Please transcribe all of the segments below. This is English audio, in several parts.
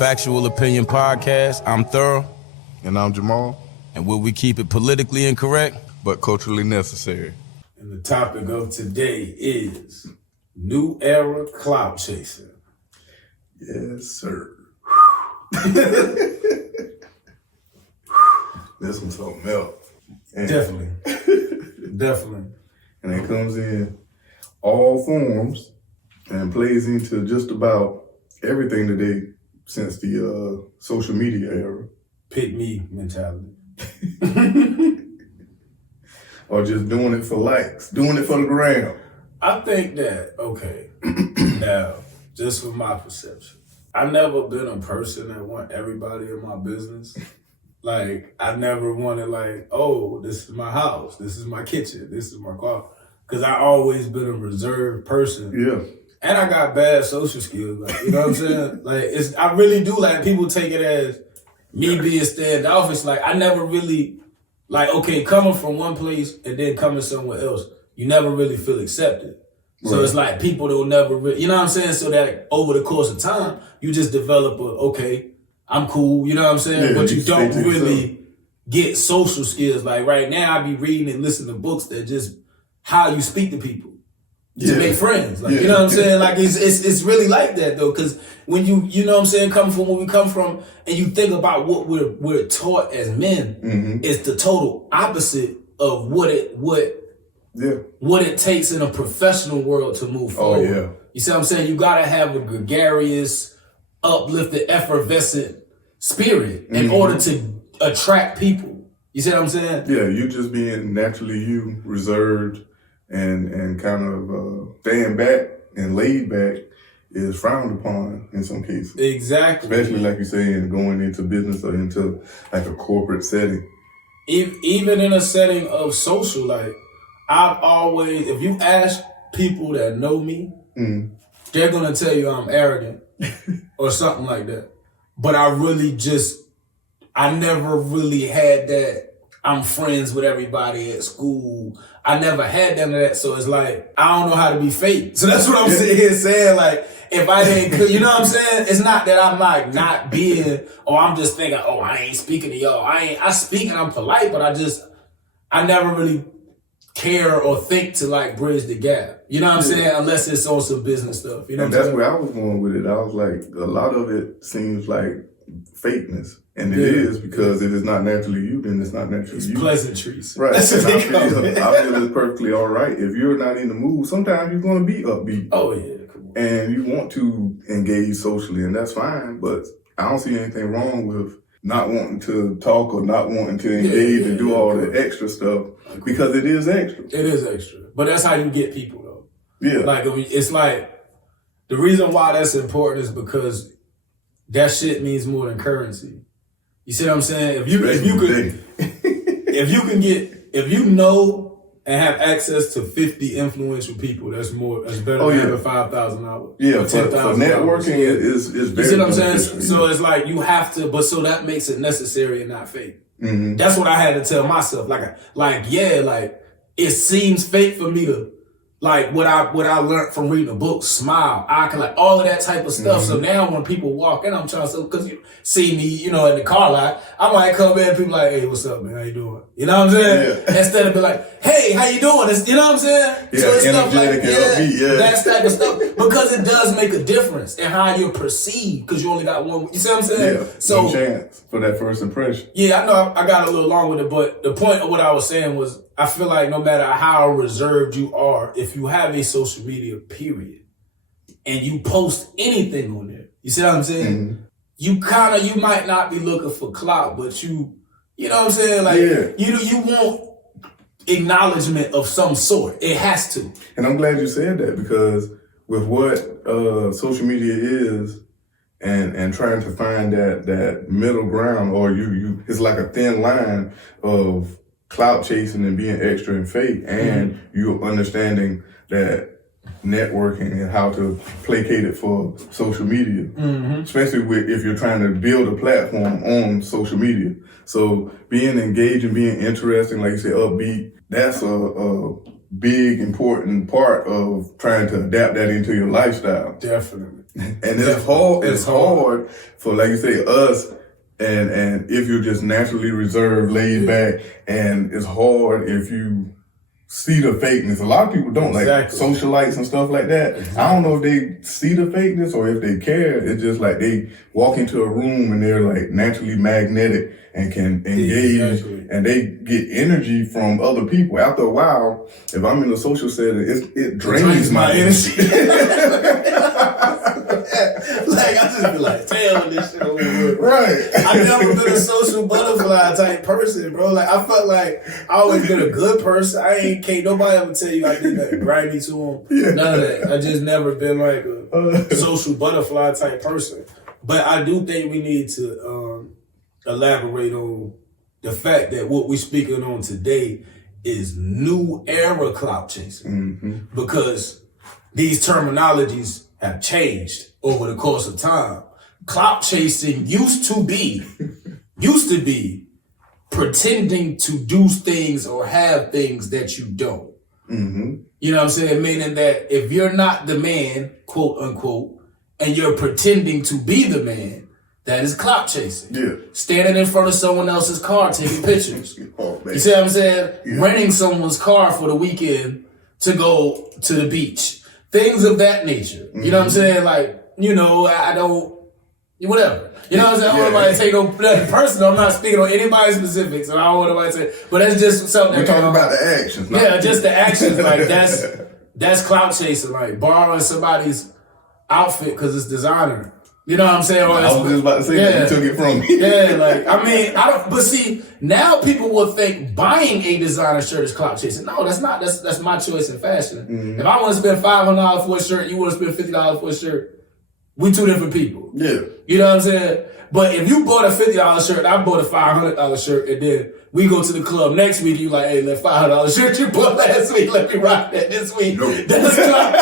Factual Opinion Podcast. I'm Thorough. And I'm Jamal. And will we keep it politically incorrect, but culturally necessary? And the topic of today is new era clout chasing. Yes, sir. This one's something else. Definitely. Definitely. And it comes in all forms and plays into just about everything today since the social media era. Pick me mentality. Or just doing it for likes, doing it for the gram. I think that, okay, now, just from my perception, I've never been a person that want everybody in my business. Like, I never wanted like, oh, this is my house, this is my kitchen, this is my car. Because I always been a reserved person. Yeah. And I got bad social skills, like, you know what I'm saying? Like, I really do, like, people take it as me being standoffish. Like, I never really, like, okay, coming from one place and then coming somewhere else, you never really feel accepted. Right. So it's like people don't never really, you know what I'm saying? So that over the course of time, you just develop okay, I'm cool, you know what I'm saying? Yeah, but you don't really get social skills. Like right now, I be reading and listening to books that just how you speak to people. To make friends, like, you know what I'm saying? Like, it's really like that, though, because when you know what I'm saying, coming from where we come from, and you think about what we're taught as men, it's the total opposite of what it takes in a professional world to move forward. Oh, yeah. You see what I'm saying? You gotta have a gregarious, uplifted, effervescent spirit in order to attract people. You see what I'm saying? Yeah, you just being naturally you, reserved, and kind of staying back and laid back is frowned upon in some cases. Exactly. Especially like you're saying, going into business or into like a corporate setting. Even in a setting of social, like I've always, if you ask people that know me, they're gonna tell you I'm arrogant or something like that. But I never really had that. I'm friends with everybody at school. I never had none of that. So it's like, I don't know how to be fake. So that's what I'm sitting here saying. Like, if I didn't, you know what I'm saying? It's not that I'm like not being, or I'm just thinking, oh, I ain't speaking to y'all. I speak and I'm polite, but I never really care or think to like bridge the gap. You know what I'm saying? Unless it's on some business stuff. You know and what I'm saying? saying? Where I was going with it. I was like, a lot of it seems like fakeness. And it is, because if it's not naturally you, then it's not naturally you. Pleasantries. Right. That's what they call it. I feel it's perfectly all right. If you're not in the mood, sometimes you're going to be upbeat. Oh, yeah. Come on. And you want to engage socially, and that's fine. But I don't see anything wrong with not wanting to talk or not wanting to engage and do all the extra stuff, because it is extra. It is extra. But that's how you get people, though. Yeah. Like, it's like, the reason why that's important is because that shit means more than currency. You see what I'm saying? If you know and have access to 50 influential people, that's better than having $5,000. Yeah, for networking is very. You see what I'm saying? So it's like you have to, but so that makes it necessary and not fake. That's what I had to tell myself. Like it seems fake for me to. Like what I learned from reading a book, smile, eye contact, all of that type of stuff. So now when people walk in, I'm trying to, because you see me, you know, in the car lot, I might come in and people like, hey, what's up, man? How you doing? You know what I'm saying? Yeah. Instead of be like, hey, how you doing? You know what I'm saying? Yeah, so it's stuff like that type of stuff. Because it does make a difference in how you're perceived, because you only got one. You see what I'm saying? Yeah, so no chance for that first impression. Yeah, I know I got a little long with it, but the point of what I was saying was, I feel like no matter how reserved you are, if you have a social media period and you post anything on there, you see what I'm saying? You might not be looking for clout, but you know what I'm saying? Like, you want acknowledgement of some sort. It has to. And I'm glad you said that, because with what social media is and trying to find that middle ground, or it's like a thin line of clout chasing and being extra and fake, and you understanding that networking and how to placate it for social media, especially if you're trying to build a platform on social media. So being engaged and being interesting, like you say, upbeat, that's a big, important part of trying to adapt that into your lifestyle. Definitely. And it's hard. It's hard for, like you say, us. And if you're just naturally reserved, laid back, and it's hard if you see the fakeness. A lot of people don't, like socialites and stuff like that. I don't know if they see the fakeness or if they care. It's just like they walk into a room and they're like naturally magnetic and can engage and they get energy from other people. After a while, if I'm in a social setting, it drains my energy. Like, I just be like, damn, this shit over with. Right. I never been a social butterfly type person, bro. Like, I felt like I always been a good person. Can't nobody ever tell you I did that grimy to them. Yeah. None of that. I just never been like a social butterfly type person. But I do think we need to elaborate on the fact that what we're speaking on today is new era clout chasing. Because these terminologies have changed over the course of time. Clout chasing used to be pretending to do things or have things that you don't. You know what I'm saying? Meaning that if you're not the man, quote unquote, and you're pretending to be the man, that is clout chasing. Yeah. Standing in front of someone else's car taking pictures. You see what I'm saying? Yeah. Renting someone's car for the weekend to go to the beach. Things of that nature. You know what I'm saying? Like, you know, I don't, whatever. You know what I'm saying? I don't want to take no personal. I'm not speaking on anybody's specifics. So I don't want to say, but that's just something. We're talking about the actions. Yeah, just the actions. Like, that's clout chasing. Like, borrowing somebody's outfit because it's designer. You know what I'm saying? I was just about to say that you took it from me. Yeah, like, I mean, but see, now people will think buying a designer shirt is clout chasing. No, that's not. That's my choice in fashion. If I want to spend $500 for a shirt, you want to spend $50 for a shirt, we two different people. Yeah. You know what I'm saying? But if you bought a $50 shirt, I bought a $500 shirt, and then we go to the club next week, you like, hey, that $500 shirt you bought last week, let me rock that this week. Nope. That's clout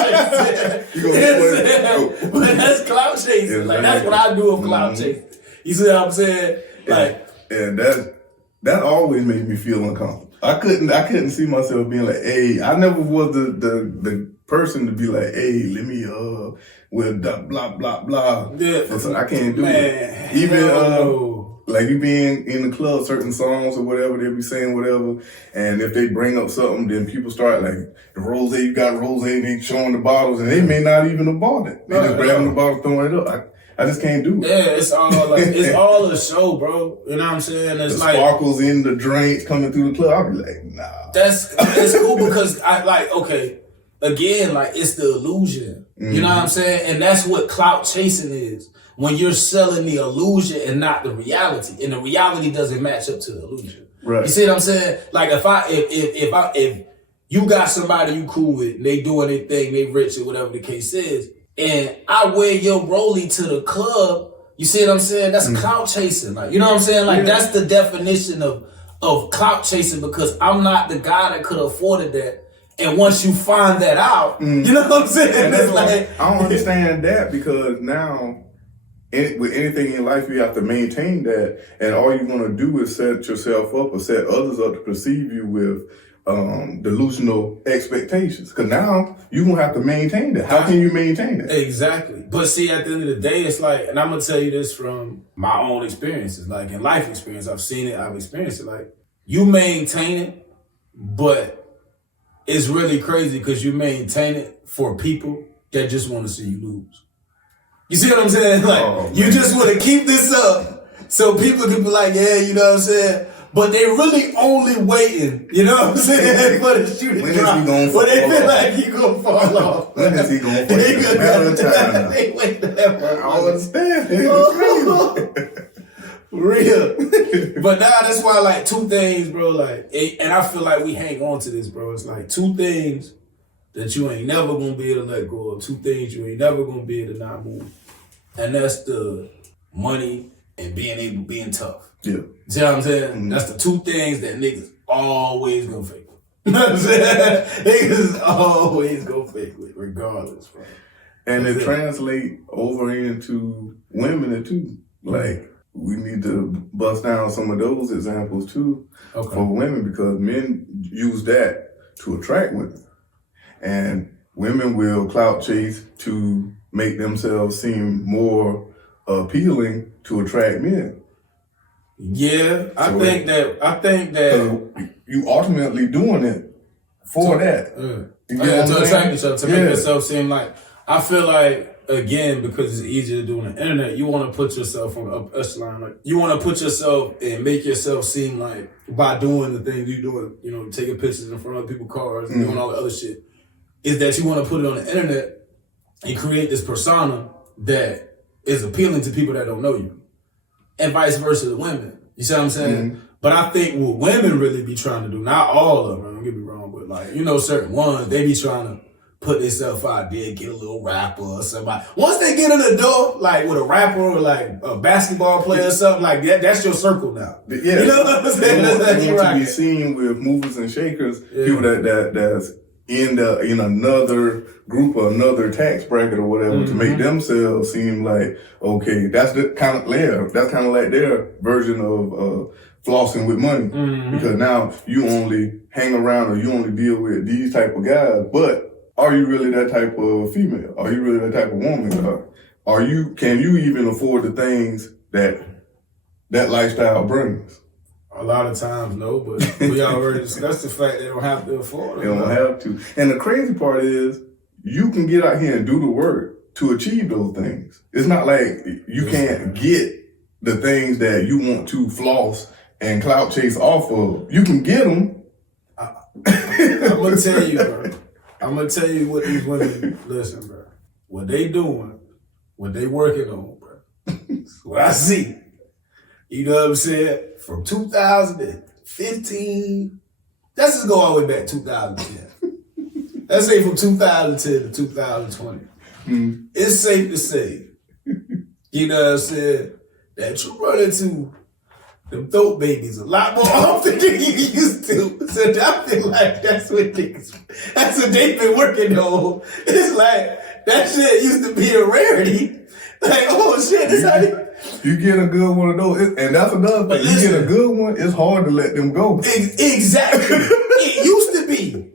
chasing. But that's clout chasing. Like, that's what I do with clout chasing. You see what I'm saying? Like, and that always made me feel uncomfortable. I couldn't see myself being like, hey, I never was the person to be like, hey, let me with blah blah blah. Yeah. So I can't do it. Even like you being in the club, certain songs or whatever, they be saying whatever, and if they bring up something, then people start like, the rose, you got rose, they showing the bottles, and they may not even have bought it. They just grabbing the bottle, throwing it up. I just can't do it. Yeah, it's all like, it's all a show, bro. You know what I'm saying? It's the like sparkles in the drinks coming through the club. I'll be like, nah. That's cool because I like, okay, again, like, it's the illusion. You know what I'm saying? And that's what clout chasing is. When you're selling the illusion and not the reality, and the reality doesn't match up to the illusion. Right. You see what I'm saying? Like, if you got somebody you cool with, and they doing their thing, they rich or whatever the case is, and I wear your rollie to the club, you see what I'm saying? That's clout chasing. Like, you know what I'm saying? Like, that's the definition of clout chasing, because I'm not the guy that could have afforded that. And once you find that out, you know what I'm saying? It's like, I don't understand that, because now, with anything in life, you have to maintain that, and all you're going to do is set yourself up or set others up to perceive you with delusional expectations. Because now you're going to have to maintain that. How can you maintain that? Exactly. But see, at the end of the day, it's like, and I'm going to tell you this from my own experiences, like in life experience, I've seen it, I've experienced it. Like, you maintain it, but it's really crazy because you maintain it for people that just want to see you lose. You see what I'm saying? Like, you just want to keep this up so people can be like, yeah, you know what I'm saying? But they really only waiting, you know what I'm saying, for the shoe to drop. But they feel like you gonna fall off. When is he gonna fall off? They wait to that part. I don't understand. Real. But now that's why, like, two things, bro, like, and I feel like we hang on to this, bro. It's like two things that you ain't never gonna be able to let go of, two things you ain't never gonna be able to not move. And that's the money and being tough. Yeah. See what I'm saying? That's the two things that niggas always gonna fake with. You know what I'm saying? Niggas always gonna fake with, regardless, bro. And it translate over into women too. Like, we need to bust down some of those examples too for women, because men use that to attract women. And women will clout chase to make themselves seem more appealing to attract men. Yeah, I think that you ultimately doing it for that. To attract yourself, to make yourself seem like. I feel like, again, because it's easier to do on the internet, you want to put yourself on the upper echelon. Like, you want to put yourself and make yourself seem like, by doing the things you're doing, you know, taking pictures in front of people's cars and doing all the other shit, is that you want to put it on the internet and create this persona that is appealing to people that don't know you. And vice versa to women. You see what I'm saying? Mm-hmm. But I think what women really be trying to do, not all of them, don't get me wrong, but like, you know, certain ones, they be trying to put themselves out there, get a little rapper or somebody. Once they get in the door, like with a rapper or like a basketball player or something like that, that's your circle now. Yeah. You know what I'm saying? They want to be seen with movers and shakers, people that's in another group or another tax bracket or whatever, to make themselves seem like, okay, that's kind of like their version of flossing with money, because now you only hang around or you only deal with these type of guys. But are you really that type of female? Are you really that type of woman? Can you even afford the things that lifestyle brings? A lot of times, no, but we already discussed the fact they don't have to afford it. They don't have to. And the crazy part is, you can get out here and do the work to achieve those things. It's not like you can't get the things that you want to floss and clout chase off of. You can get them. I'm going to tell you, bro. I'm going to tell you what these women, listen, bro. What they doing, what they working on, bro. What I see. You know what I'm saying? From 2015, let's just go all the way back to 2010. Let's say from 2010 to 2020. It's safe to say, you know what I'm saying, that you run into them throat babies a lot more often than you used to. So I feel like that's what they've been working on. It's like, that shit used to be a rarity. Like, oh shit, this how they... You get a good one of those, and that's another thing. You get a good one, it's hard to let them go. Exactly. It used to be.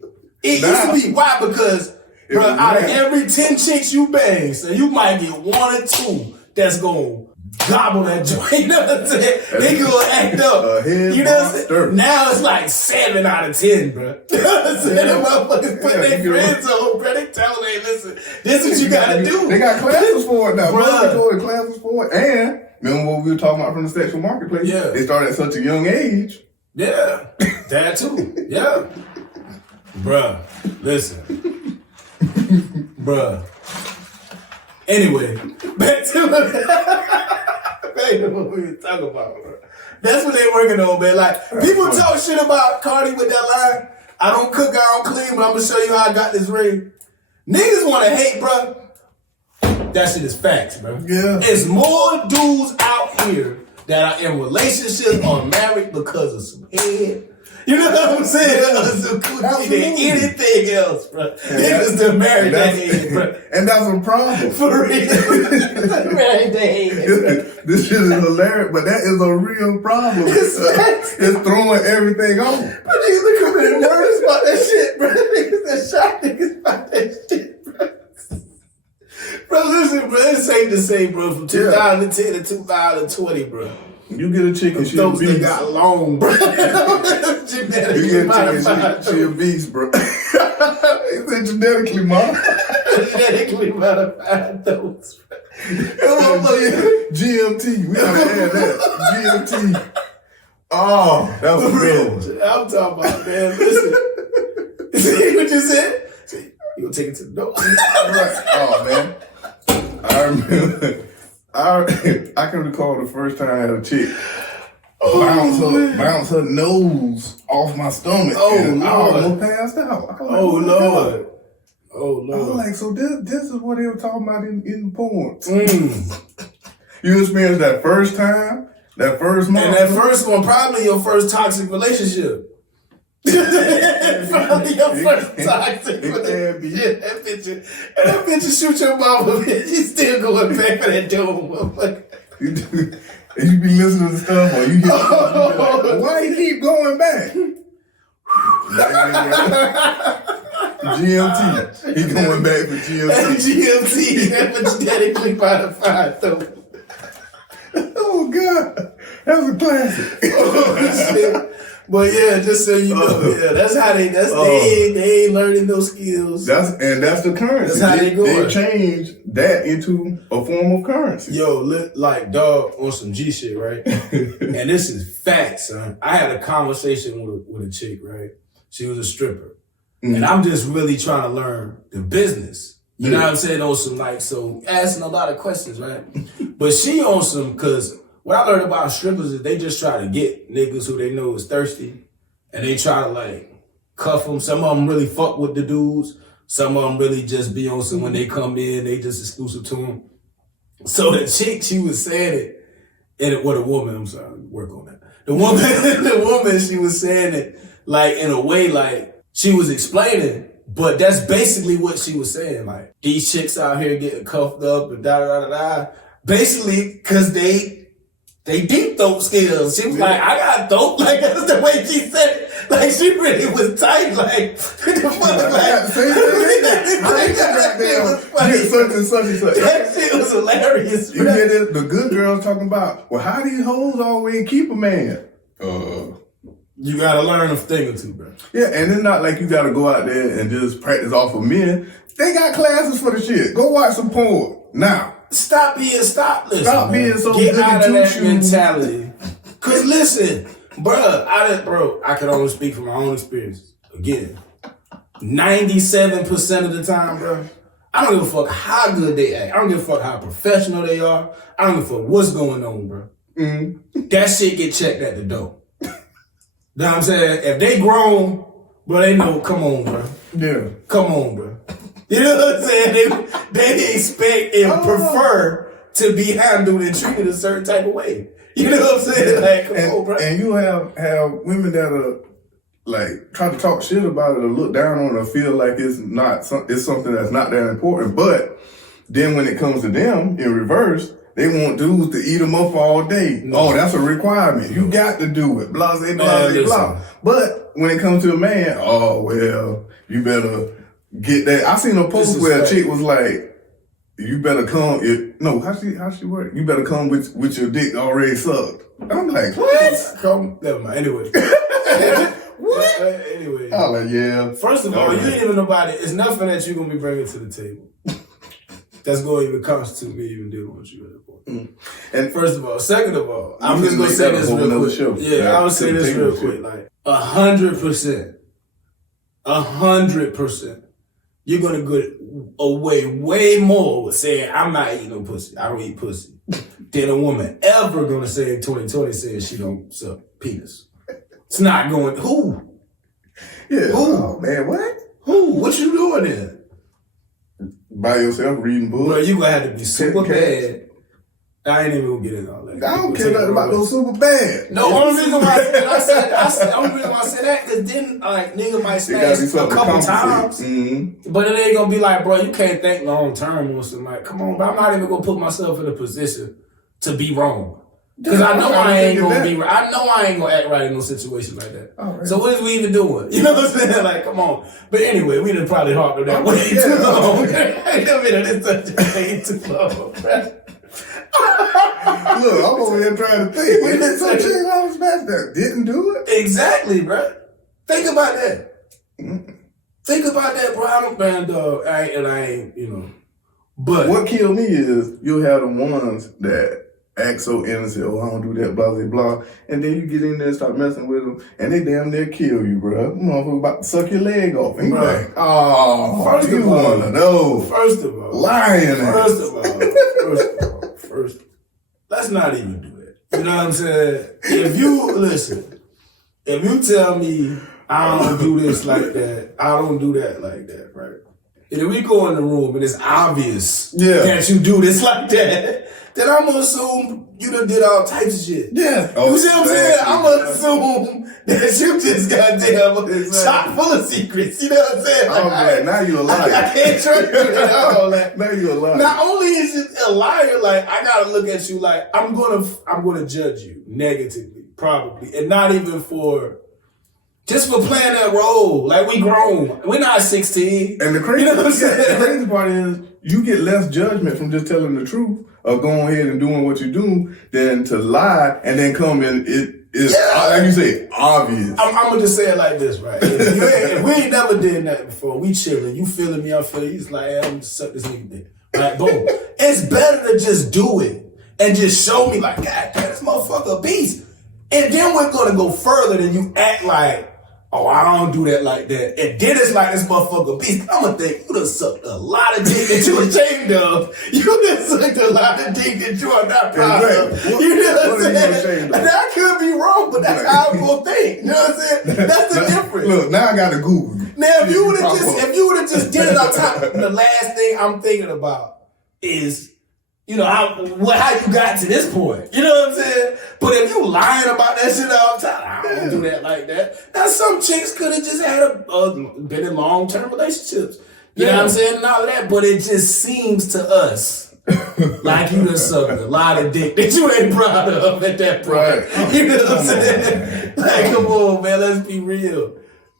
Used to be. Why? Because, bro, out of every 10 chicks you bang, so you might get 1 or 2 that's going to gobble that joint. You know what I'm saying? They gonna act up. You know what I'm saying? Now it's like 7 out of 10, bro. You know what I'm saying? The motherfuckers put their friends on, bro. They tell them, hey, listen, this is what you gotta do. They got classes for it now, bro. They go to classes for it. And remember what we were talking about from the sexual marketplace? Yeah. They started at such a young age. Yeah. That too. Yeah. Bruh, listen. Bruh. Anyway, back to what we were talking about, bro. That's what they working on, man. Like, people talk shit about Cardi with that line, I don't cook, I don't clean, but I'm gonna show you how I got this ring. Niggas wanna hate, bro. That shit is facts, bro. Yeah. There's more dudes out here that are in relationships or married because of some head. You know what I'm saying? Some coochie than anything else, bro. Niggas to marry that head, bro. And that's a problem. For real. Marry that head. This shit is hilarious, but that is a real problem. It's throwing everything off. But niggas are committing nervous about that shit, bro. Niggas are shocked niggas about that shit, bro. Bro, listen, bro, it's safe to say, bro, from 2010 to 2020, bro. You get a chicken, she a beast. They got long, bro. You get a chicken, she a beast, bro. He said genetically modified. Genetically modified those, bro. GMT, we haven't had that. GMT. Oh, that was real. I'm talking about, man, listen. See what you said? See, you gonna take it to the door? Right. Oh, man. I remember. I can recall the first time I had a chick bounce her nose off my stomach. And I almost passed out. I was like, so this is what they were talking about in the porn. You experienced that first time, that first month. And that first one, probably your first toxic relationship. Probably your first toxic relationship. That bitch shoot your mama, bitch. You still going back for that dome, motherfucker. And you be listening to stuff, or you get like, why you keep going back? GMT. He going back for GMT. GMT. That's genetically modified though. Oh God, that's a classic. Oh, shit. But yeah, just so you know, that's how they ain't learning those skills. That's the currency. That's how they go. They changed that into a form of currency. Yo, like dog on some G shit, right? And this is facts, son. I had a conversation with a chick, right? She was a stripper. Mm-hmm. And I'm just really trying to learn the business. You know what I'm saying? On some asking a lot of questions, right? But she on some, cause what I learned about strippers is they just try to get niggas who they know is thirsty, and they try to cuff them. Some of them really fuck with the dudes. Some of them really just be on some when they come in, they just exclusive to them. So the chick, she was saying it, and what a woman, I'm sorry, work on that. The woman, she was saying it in a way she was explaining, but that's basically what she was saying. These chicks out here getting cuffed up and da-da-da-da-da. Basically, cause they deep dope skills. She was like, I got dope. That's the way she said it. She really was tight. That shit was hilarious. You hear the good girls talking about, well, how these hoes always keep a man? You gotta learn a thing or two, bro. Yeah, and it's not like you gotta go out there and just practice off of men. They got classes for the shit. Go watch some porn. Now. Stop being so Get out of that mentality. Cause listen, I can only speak from my own experience. Again, 97% of the time, bro, I don't give a fuck how good they act. I don't give a fuck how professional they are. I don't give a fuck what's going on, bro. Mm-hmm. That shit get checked at the door. Know what I'm saying? If they grown, bro, they know, come on, bro. Yeah. Come on, bro. You know what I'm saying? They expect and prefer to be handled and treated a certain type of way. You know what I'm saying? Come on, bro. And you have women that are try to talk shit about it or look down on it or feel like it's something that's not that important. But then when it comes to them in reverse, they want dudes to eat them up all day. No. Oh, that's a requirement. You got to do it. Blah, blah, blah, blah. But when it comes to a man, oh, well, you better get that. I seen a post where a chick was like, you better come. How she work? You better come with your dick already sucked. I'm like, what? Never mind. Anyway. What? Anyway. I'm like, yeah. First of all, you ain't even nobody. It's nothing that you're going to be bringing to the table that's going to even constitute me even dealing with you at that point. Mm. And first of all. Second of all, I'm just going to say this real quick. Show. Yeah, I would say this real quick. 100%. 100%. You're going to get away way more with saying, I'm not eating no pussy. I don't eat pussy. Than a woman ever going to say in 2020 saying she don't suck penis. It's not going, who? Yeah. Who? Oh, man, what? Who? What you doing there? By yourself reading books? Bro, you going to have to be super bad. I ain't even going to get into all that. I don't care nothing about no super bad. No, only reason why I said that, because then, nigga might smash a couple times. Mm-hmm. But it ain't going to be like, bro, you can't think long term or something. Come on, bro, I'm not even going to put myself in a position to be wrong. Because I know I ain't going to be right. I know I ain't going to act right in no situation like that. Right. So what is we even doing? You know what I'm saying? Come on. But anyway, we done probably harped on that way too long. This subject ain't too long, bro. Look, I'm over here trying to think. We did some shit I was back there. Didn't do it? Exactly, bro. Think about that. Mm-hmm. Think about that, bro. I don't band dog. I ain't, But what killed me is you'll have the ones that act so innocent, oh, I don't do that, blah, blah, blah. And then you get in there and start messing with them, and they damn near kill you, bro. Motherfucker about to suck your leg off. And you're like, oh, first you of all, one of those. First of all. Lying. First, let's not even do that. You know what I'm saying? If you tell me I don't do this like that, I don't do that like that, right? And if we go in the room and it's obvious that you do this like that, then I'm going to assume you done did all types of shit. Yeah. You see what I'm saying? I'm going to assume that you just goddamn shot full of secrets. You know what I'm saying? Like, now you're a liar. I can't trust you at all. Now you're a liar. Not only is it a liar, I got to look at you like, I'm going to judge you negatively, probably. And not even for Just for playing that role. Like, we grown. We're not 16. And the crazy, You know what I'm saying? the crazy part is you get less judgment from just telling the truth or going ahead and doing what you do than to lie and then come in. It is, like you say, obvious. I'm gonna just say it like this, right? If we ain't never did that before, we chilling, you feeling me, I'm feeling you, it's like, hey, I'm gonna suck this nigga dick. Right, boom. It's better to just do it and just show me like, God damn, this motherfucker a beast. And then we're gonna go further than you act like, oh, I don't do that like that. And then it's like this motherfucker beast. I'm gonna think you done sucked a lot of dick that you ashamed of. You done sucked a lot of dick that you are not proud of. You know what I'm saying? And I could be wrong, but that's how I'm gonna think. You know what I'm saying? That's the difference. Look, now I gotta Google you. Now, if you would have just did it on top, the last thing I'm thinking about is, you know, how you got to this point. You know what I'm saying? But if you lying about that shit all the time, I don't do that like that. Now, some chicks could have just had been in long-term relationships. You know what I'm saying? And all of that. But it just seems to us like you done sucked a lot of dick that you ain't proud of at that point. Right. You know what I'm saying? Like, come on, man, let's be real.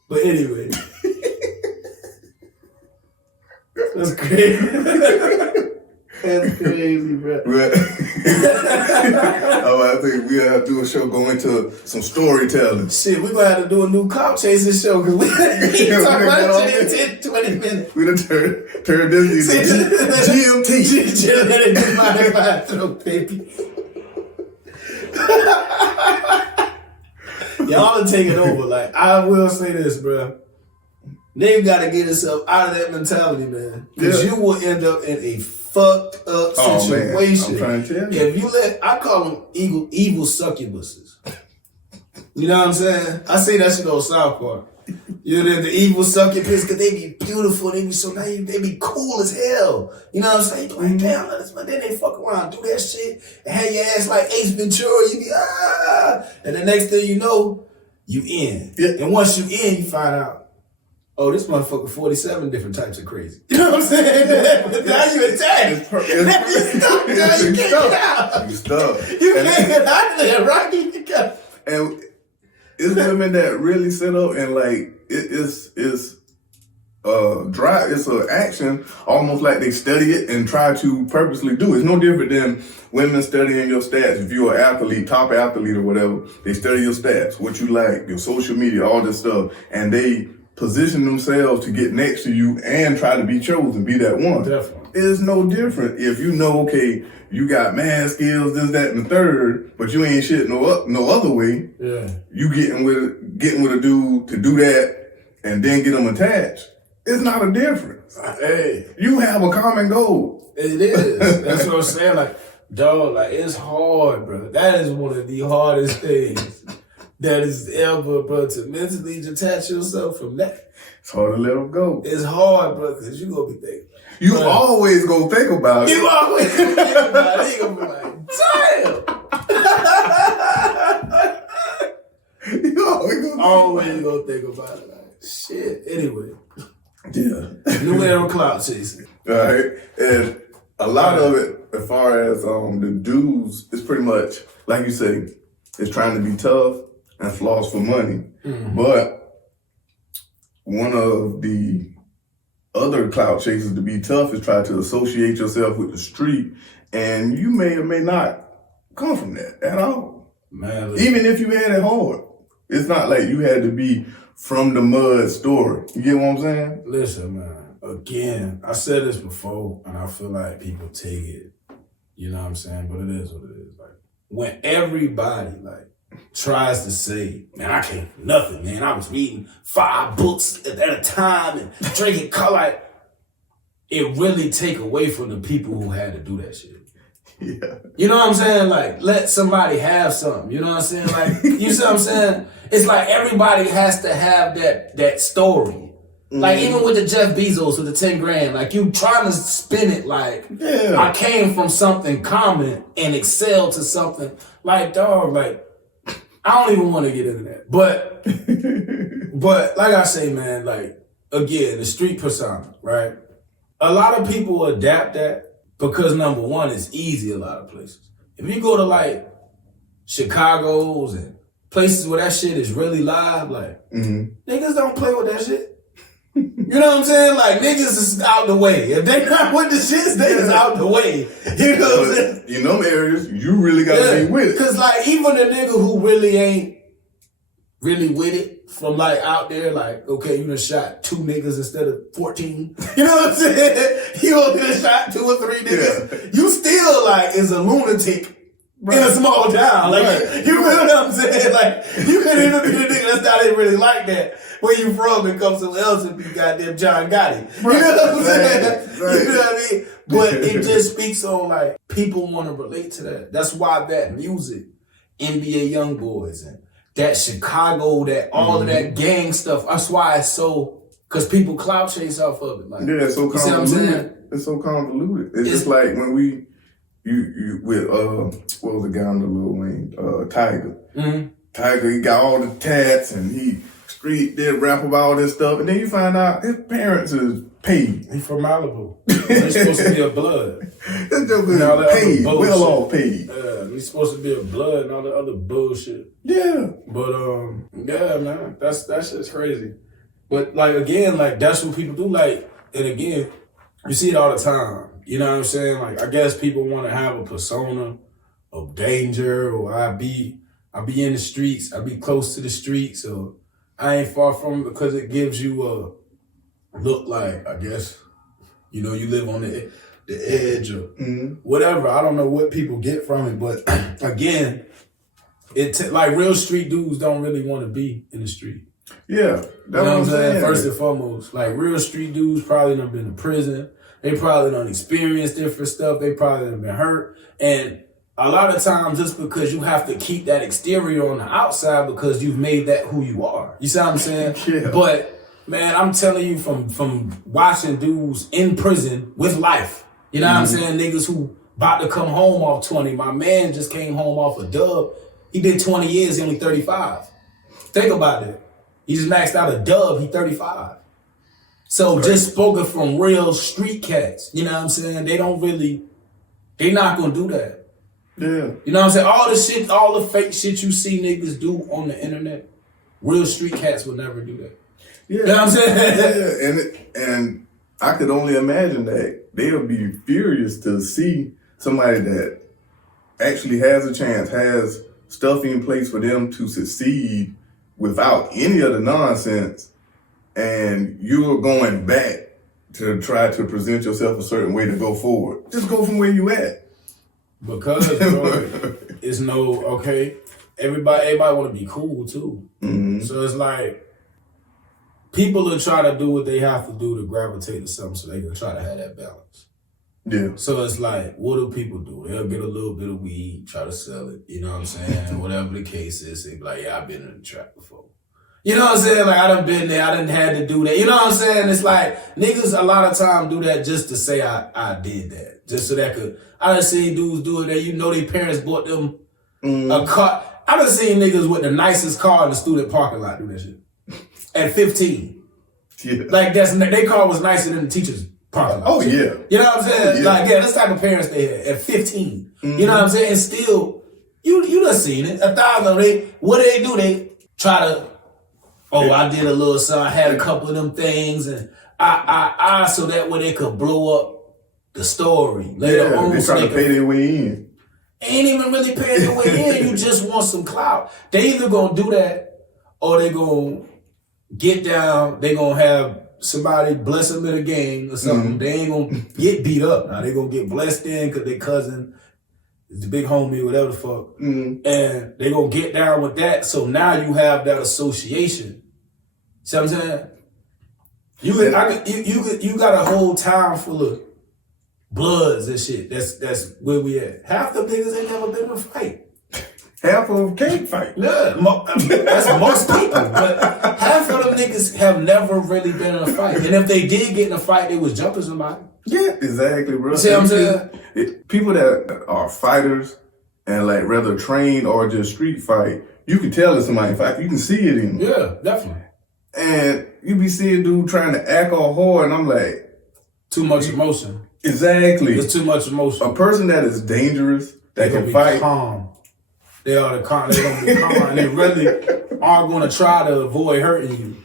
But anyway. That's crazy. That's crazy, bro. I think we have to do a show going into some storytelling. Shit, we're going to have to do a new cop chasing show because we keep talking about shit in 10, 20 minutes. We done turned this into GMT. Genetic modified throat, baby. Y'all are taking over. Like, I will say this, bro. Nigga got to get himself out of that mentality, man. Because you will end up in a fucked up situation. Man, I'm trying to tell you. If you I call them evil succubuses. You know what I'm saying? I say that shit on South Park. You know, the evil succubus, because they be beautiful, they be so nice, they be cool as hell. You know what I'm saying? You like, damn, then they fuck around, do that shit, and have your ass like Ace Ventura, you be, and the next thing you know, you in. Yeah. And once you in, you find out, oh, this motherfucker 47 different types of crazy. You know what I'm saying? Now you attacked. Now you stuck. Now you can't get out. You stuck. You can't get out there, right? And it's women that really sit up and like, it's an action almost like they study it and try to purposely do it. It's no different than women studying your stats. If you're an athlete, top athlete or whatever, they study your stats, what you like, your social media, all this stuff, and they position themselves to get next to you and try to be chosen, be that one. Definitely. It's no different if you know, okay, you got mad skills, this, that, and the third, but you ain't shit no other way. Yeah. You getting with a dude to do that and then get them attached. It's not a difference. Hey. You have a common goal. It is. That's what I'm saying. Like, dog, like, it's hard, bro. That is one of the hardest things that is ever, bro, to mentally detach yourself from that. It's hard to let them go. It's hard, bro, because you gonna be thinking. You always gonna think about it. You always gonna think about it. You gonna be like, damn. You always gonna think about it. Like, shit. Anyway. Yeah. New era clout chasing. All right. And a lot of it, as far as the dudes, is pretty much, like you say, it's trying to be tough and flaws for money. Mm-hmm. But one of the other clout chasers to be tough is try to associate yourself with the street, and you may or may not come from that at all. Man, even if you had it hard. It's not like you had to be from the mud story. You get what I'm saying? Listen, man, again, I said this before, and I feel like people take it, you know what I'm saying? But it is what it is. Like, when everybody, like, tries to say, man, I can't do nothing, man. I was reading 5 books at a time and drinking color. It really take away from the people who had to do that shit. Yeah. You know what I'm saying? Like, let somebody have something. You know what I'm saying? Like, you see what I'm saying? It's like everybody has to have that story. Mm-hmm. Like, even with the Jeff Bezos with the 10 grand, like, you trying to spin it like, yeah, I came from something common and excelled to something. Like, dog, like, I don't even want to get into that. But like I say, man, like, again, the street persona, right? A lot of people adapt that because, number one, it's easy a lot of places. If you go to, like, Chicago's and places where that shit is really live, like, niggas don't play with that shit. You know what I'm saying? Like, niggas is out the way. If they not with the shits, they is out the way. You know what I'm saying? In them areas, you really gotta be with it. Cause like, even the nigga who really ain't really with it, from like out there, like, okay, you done shot 2 niggas instead of 14. You know what I'm saying? You only done shot 2 or 3 niggas. Yeah. You still like is a lunatic. Right. In a small town. Like, you know what I'm saying? Like, you could even be the nigga that's not even really like that. Where you from and come somewhere else and be goddamn John Gotti. Right. You know what I'm saying? Right. You know what I mean? But it just speaks on like, people want to relate to that. That's why that music, NBA Youngboys and that Chicago, that all of that gang stuff, that's why it's so, cause people clout chase off of it. Like, yeah, it's so convoluted. It's so convoluted. It's just like when we, you with what was the guy on the Lil Wayne? Tiger. Tiger, he got all the tats and he did rap about all this stuff, and then you find out his parents is paid. He from Malibu. He's supposed to be a blood. This joke is paid, well off paid. He's supposed to be a blood and all the other bullshit. Yeah. But yeah, man, that's just crazy. But like again, like that's what people do. Like, and again, you see it all the time. You know what I'm saying? Like, I guess people want to have a persona of danger, or I be in the streets, I be close to the streets, or I ain't far from it, because it gives you a look like, I guess, you know, you live on the edge or whatever. I don't know what people get from it, but again, like real street dudes don't really want to be in the street. Yeah, that's you know what I'm saying? First and foremost, like real street dudes probably done been to prison. They probably done experienced different stuff. They probably done been hurt. And a lot of times it's because you have to keep that exterior on the outside because you've made that who you are. You see what I'm saying? Yeah. But man, I'm telling you from watching dudes in prison with life. You know what I'm saying? Niggas who about to come home off 20. My man just came home off a dub. He did 20 years, he only 35. Think about it. He just maxed out a dub, he 35. So just spoken from real street cats, you know what I'm saying? They not gonna do that. Yeah. You know what I'm saying? All the shit, all the fake shit you see niggas do on the internet, real street cats would never do that. Yeah. You know what I'm saying? Yeah, and I could only imagine that they'll be furious to see somebody that actually has a chance, has stuff in place for them to succeed without any of the nonsense, and you're going back to try to present yourself a certain way to go forward. Just go from where you at. Because bro, it's everybody want to be cool too. So it's like people will try to do what they have to do to gravitate to something so they can try to have that balance. Yeah. So it's like, what do people do? They'll get a little bit of weed, try to sell it, you know what I'm saying? Whatever the case is, they be like, yeah, I've been in the trap before. You know what I'm saying? Like, I done been there, I done had to do that. You know what I'm saying? It's like, niggas a lot of time do that just to say I did that. Just so that I done seen dudes do it that, you know, their parents bought them a car. I done seen niggas with the nicest car in the student parking lot do that shit. At 15. Yeah. Like, their car was nicer than the teacher's parking lot. Oh, yeah. You know what I'm saying? Oh, yeah. Like, yeah, that's the type of parents they had at 15. You know what I'm saying? And still, you done seen it. 1,000, what do? They try to, I did a little something, I had a couple of them things, and so that way they could blow up the story later on. They try to pay their way in. Ain't even really paying their way in, you just want some clout. They either gonna do that, or they gonna get down, they gonna have somebody bless them in a gang or something. They ain't gonna get beat up. Now they gonna get blessed in because their cousin is the big homie, whatever the fuck. And they gonna get down with that. So now you have that association. See what I'm saying? You got a whole town full of bloods and shit. That's where we at. Half the niggas ain't never been in a fight. Half of them can't fight. Yeah, that's most people. But half of them niggas have never really been in a fight. And if they did get in a fight, they was jumping somebody. Yeah, exactly, bro. See what I'm saying? People that are fighters and like rather train or just street fight, you can tell that somebody fight. You can see it in them. Yeah, definitely. And you be seeing dude trying to act all hard, and I'm like, too much emotion. Exactly. It's too much emotion. A person that is dangerous, that can fight, calm. they are the calm. They're gonna be calm, and they really are gonna try to avoid hurting you.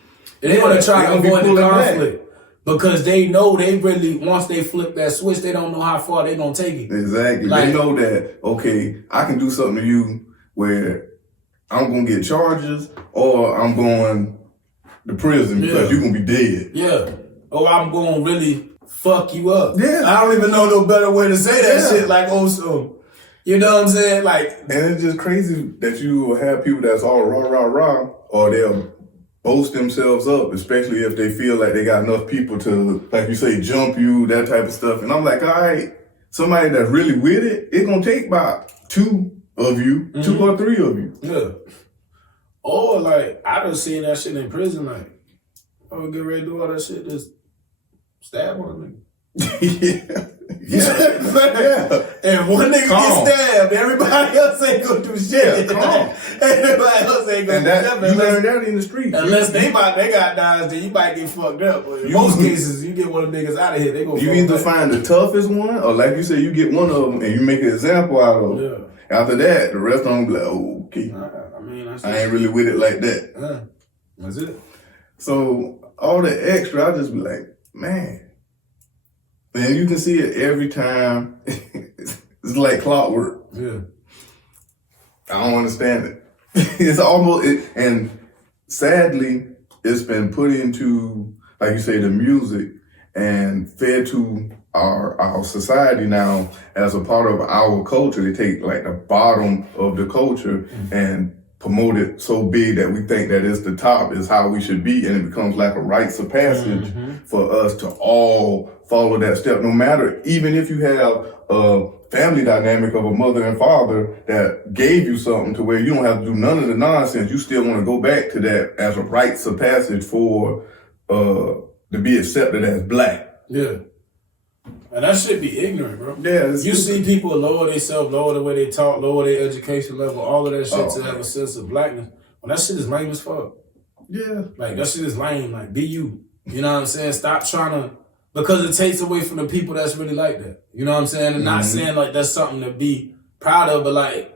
And they're gonna try to avoid the conflict. Because they know they really, once they flip that switch, they don't know how far they're going to take it. Exactly. Like, they know that, okay, I can do something to you where I'm going to get charges or I'm going to prison because you're going to be dead. Yeah. Or I'm going to really fuck you up. Yeah. I don't even know no better way to say that shit. Like, so, you know what I'm saying? Like, and it's just crazy that you will have people that's all rah, or they'll boast themselves up, especially if they feel like they got enough people to, like you say, jump you, that type of stuff. And I'm like, all right, somebody that's really with it, it's going to take about 2 of you, 2 or 3 of you. Yeah. Or like, I done seen that shit in prison, like, I would get ready to do all that shit, just stab one nigga. Yeah. And one nigga get stabbed, everybody else ain't gonna do shit. Yeah, everybody else ain't gonna do nothing. You learn that in the street. Unless they got knives, then you might get fucked up. But in most cases, you get one of the niggas out of here, they gonna You either find the toughest one, or like you said, you get one of them and you make an example out of them. Yeah. After that, the rest of them be like, oh, okay. I ain't really with it like that. That's it. So all the extra, I just be like, man. And you can see it every time. It's like clockwork. Yeah. I don't understand it. It's almost, and sadly, it's been put into, like you say, the music and fed to our society now as a part of our culture. They take like the bottom of the culture and promote it so big that we think that it's the top is how we should be, and it becomes like a rites of passage for us to all follow that step, no matter, even if you have a family dynamic of a mother and father that gave you something to where you don't have to do none of the nonsense, you still want to go back to that as a rites of passage for to be accepted as black. Yeah. And that shit be ignorant, bro. Yeah. You see people lower themselves, lower the way they talk, lower their education level, all of that shit to have a sense of blackness. Well, that shit is lame as fuck. Yeah. Like, that shit is lame. Like, be you. You know what I'm saying? Stop trying to, because it takes away from the people that's really like that. You know what I'm saying? And not saying like that's something to be proud of, but like,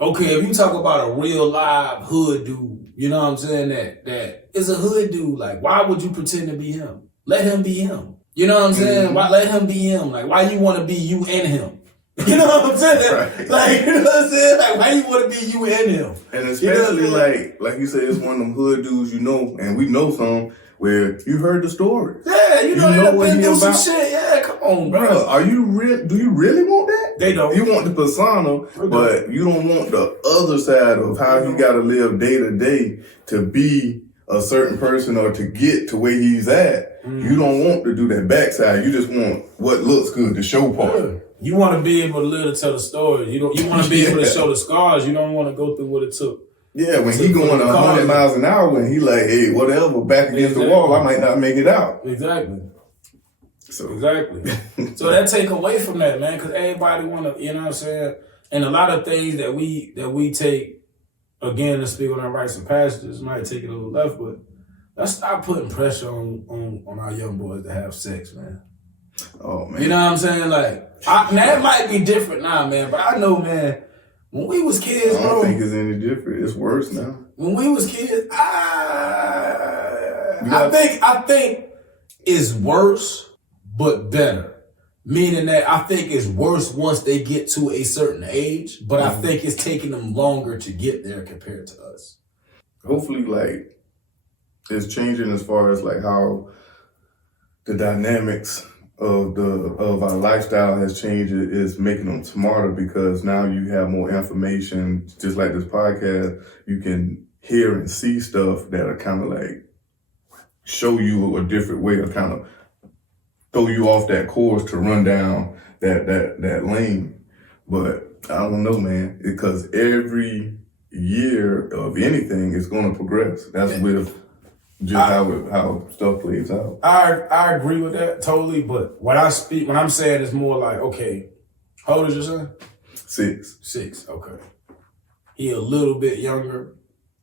okay, if you talk about a real live hood dude, you know what I'm saying, that is a hood dude, like, why would you pretend to be him? Let him be him. You know what I'm saying? Why let him be him? Like, why you want to be you and him? You know what I'm saying? Right. Like, you know what I'm saying? Like, why you want to be you and him? And especially you know like you said, it's one of them hood dudes, you know, and we know some where you heard the story. Yeah, you know they been through some shit. Yeah, come on, bro. Are you real? Do you really want that? They don't. You want the persona, but you don't want the other side of how you got to live day to day to be a certain person or to get to where he's at. You don't want to do that backside. You just want what looks good, the show part. Yeah. You want to be able to live to tell the story. You want to be able to show the scars. You don't want to go through what it took. Yeah, when he going 100 miles an hour and he like, hey, whatever, back against the wall, I might not make it out. Exactly. So So that take away from that, man, because everybody want to, you know what I'm saying? And a lot of things that we take, again, to speak on our rights and passages, might take it a little left, but let's stop putting pressure on our young boys to have sex, man. Oh, man. You know what I'm saying? Like, now it might be different now, man, but I know, man, when we was kids, I don't think it's any different. It's worse now. When we was kids, I think it's worse, but better. Meaning that I think it's worse once they get to a certain age, but I think it's taking them longer to get there compared to us. Hopefully, like, it's changing as far as like how the dynamics of our lifestyle has changed. Is making them smarter because now you have more information. Just like this podcast, you can hear and see stuff that are kind of like show you a different way, or kind of throw you off that course to run down that lane. But I don't know, man, because every year of anything is going to progress. That's with just how stuff plays out. I agree with that totally, but when I'm saying it's more like, okay, how old is your son? 6. 6, okay. He a little bit younger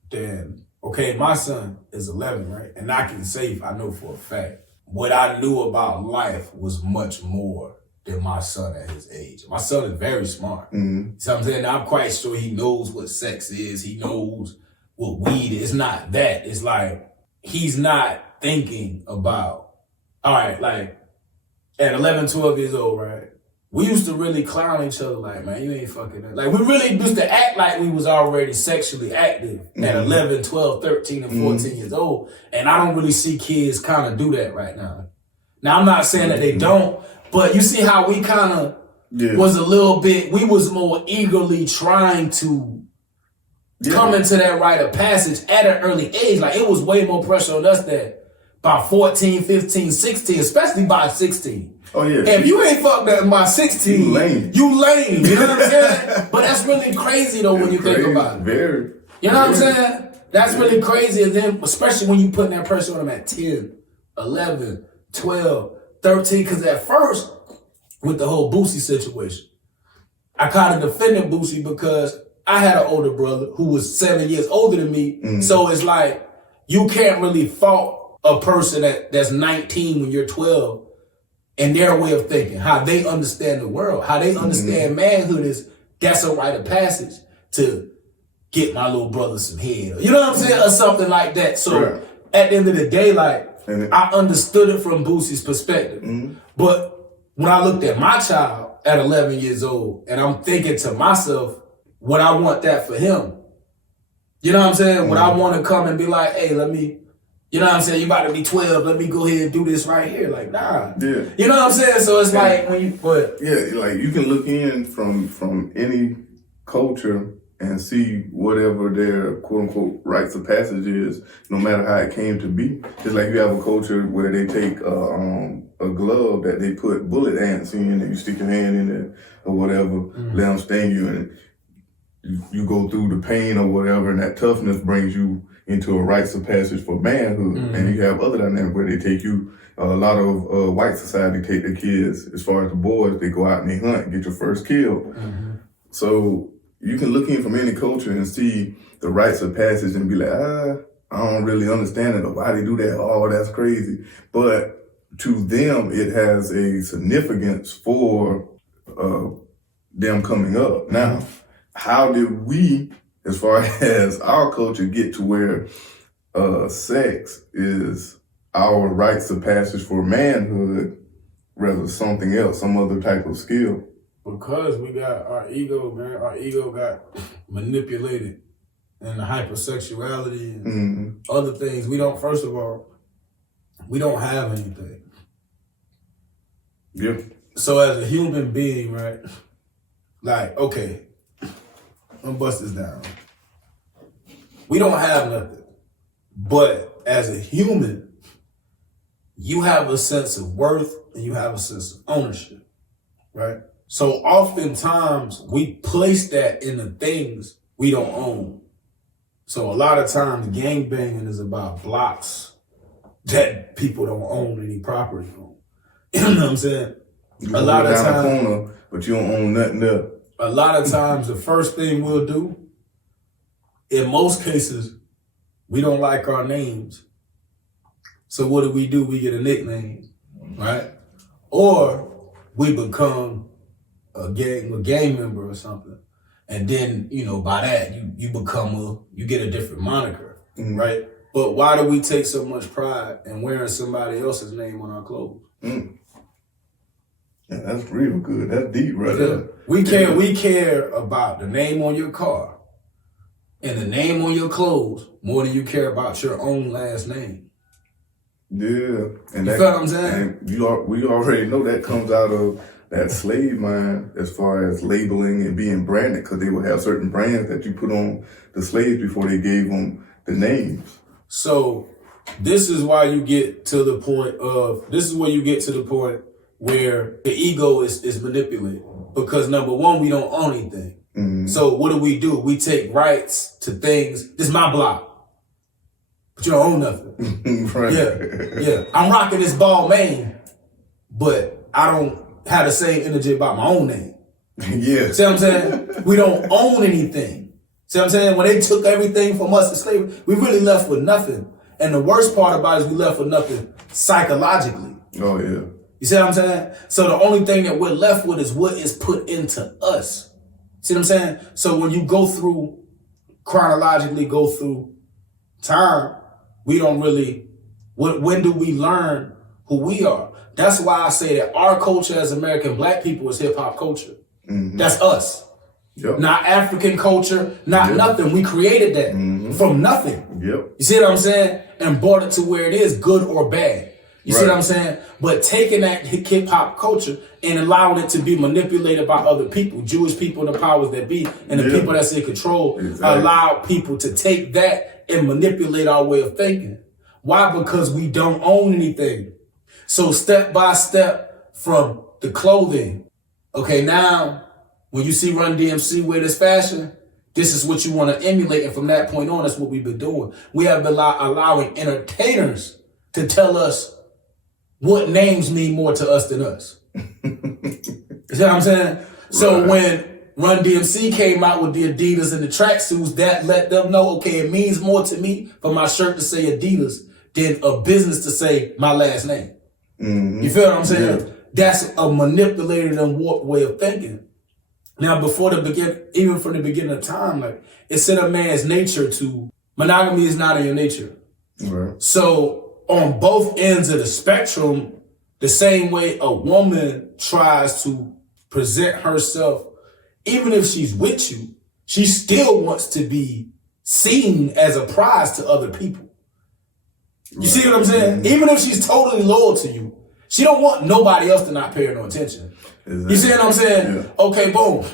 than, okay, my son is 11, right? And I can say, I know for a fact, what I knew about life was much more than my son at his age. My son is very smart. Mm-hmm. So I'm saying I'm quite sure he knows what sex is. He knows what weed is. It's not that. It's like he's not thinking about, all right, like at 11, 12 years old, right? We used to really clown each other like, man, you ain't fucking that. Like we really used to act like we was already sexually active at 11, 12, 13, and 14 years old. And I don't really see kids kind of do that right now. Now, I'm not saying that they don't, but you see how we kind of was a little bit, we was more eagerly trying to come into that rite of passage at an early age. Like it was way more pressure on us that by 14, 15, 16, especially by 16. Oh yeah. And if you ain't fucked up by 16, you lame. You know what I'm saying? But that's really crazy though when you think about it. Very. You know what I'm saying? That's really crazy. And then, especially when you put that pressure on them at 10, 11, 12, 13. Because at first, with the whole Boosie situation, I kind of defended Boosie because I had an older brother who was 7 years older than me. So it's like, you can't really fault a person that's 19 when you're 12 and their way of thinking, how they understand the world, how they understand manhood is, that's a rite of passage to get my little brother some head. You know what I'm saying? Or something like that. So at the end of the day, like, I understood it from Boosie's perspective. But when I looked at my child at 11 years old and I'm thinking to myself, would I want that for him? You know what I'm saying? Would I want to come and be like, hey, let me, you know what I'm saying? You about to be 12. Let me go ahead and do this right here. Like, nah. Yeah. You know what I'm saying? So it's like when you, but. Yeah, like you can look in from any culture and see whatever their quote unquote rites of passage is, no matter how it came to be. It's like you have a culture where they take a glove that they put bullet ants in and you stick your hand in it or whatever, let them sting you and you go through the pain or whatever, and that toughness brings you into a rites of passage for manhood. And you have other dynamics where they take you, a lot of white society take their kids, as far as the boys, they go out and they hunt, get your first kill. So you can look in from any culture and see the rites of passage and be like, I don't really understand it or why they do that. Oh, that's crazy. But to them, it has a significance for them coming up. Now, how did we, as far as our culture, get to where sex is our rites of passage for manhood rather than something else, some other type of skill? Because we got our ego, man. Our ego got manipulated and the hypersexuality and other things. We don't, first of all, we don't have anything. Yep. So as a human being, right, like, okay, I'm gonna bust this down. We don't have nothing. But as a human, you have a sense of worth and you have a sense of ownership, right? So oftentimes we place that in the things we don't own. So a lot of times gangbanging is about blocks that people don't own any property on. You know what I'm saying? You a lot of times, corner, but you don't own nothing else. A lot of times the first thing we'll do, in most cases, we don't like our names. So what do? We get a nickname, right? Or we become a gang member or something. And then, you know, by that, you get a different moniker, right? But why do we take so much pride in wearing somebody else's name on our clothes? Yeah, that's real good. That's deep right there. We care about the name on your car and the name on your clothes more than you care about your own last name. Yeah. And you feel what I'm saying? And we already know that comes out of that slave mind as far as labeling and being branded, because they would have certain brands that you put on the slaves before they gave them the names. So this is why you get to the point where the ego is manipulated. Because number one, we don't own anything. So what do? We take rights to things. This is my block. But you don't own nothing. Right. Yeah. I'm rocking this ball mane, but I don't have the same energy about my own name. Yeah. See what I'm saying? We don't own anything. See what I'm saying? When they took everything from us in slavery, we really left with nothing. And the worst part about it is we left with nothing psychologically. Oh, yeah. You You see what I'm saying? So the only thing that we're left with is what is put into us. See what I'm saying? So when you go through, chronologically go through time, we don't really, when do we learn who we are? That's why I say that our culture as American black people is hip hop culture. Mm-hmm. That's us. Yep. Not African culture, not nothing. We created that from nothing. Yep. You see what I'm saying? And brought it to where it is, good or bad. You see what I'm saying? But taking that hip hop culture and allowing it to be manipulated by other people, Jewish people and the powers that be, and the people that's in control, allow people to take that and manipulate our way of thinking. Why? Because we don't own anything. So step by step from the clothing. Okay, now when you see Run DMC wear this fashion, this is what you want to emulate. And from that point on, that's what we've been doing. We have been allowing entertainers to tell us what names mean more to us than us. You see what I'm saying? So when Run DMC came out with the Adidas and the tracksuits, that let them know, okay, it means more to me for my shirt to say Adidas than a business to say my last name. Mm-hmm. You feel what I'm saying? Yeah. That's a manipulated and warped way of thinking. Now, before the beginning, even from the beginning of time, like it's in a man's nature to, monogamy is not in your nature. Right. So on both ends of the spectrum, the same way a woman tries to present herself, even if she's with you, she still wants to be seen as a prize to other people. You see what I'm saying? Mm-hmm. Even if she's totally loyal to you, she don't want nobody else to not pay her no attention. Exactly. You see what I'm saying? Yeah. Okay, boom.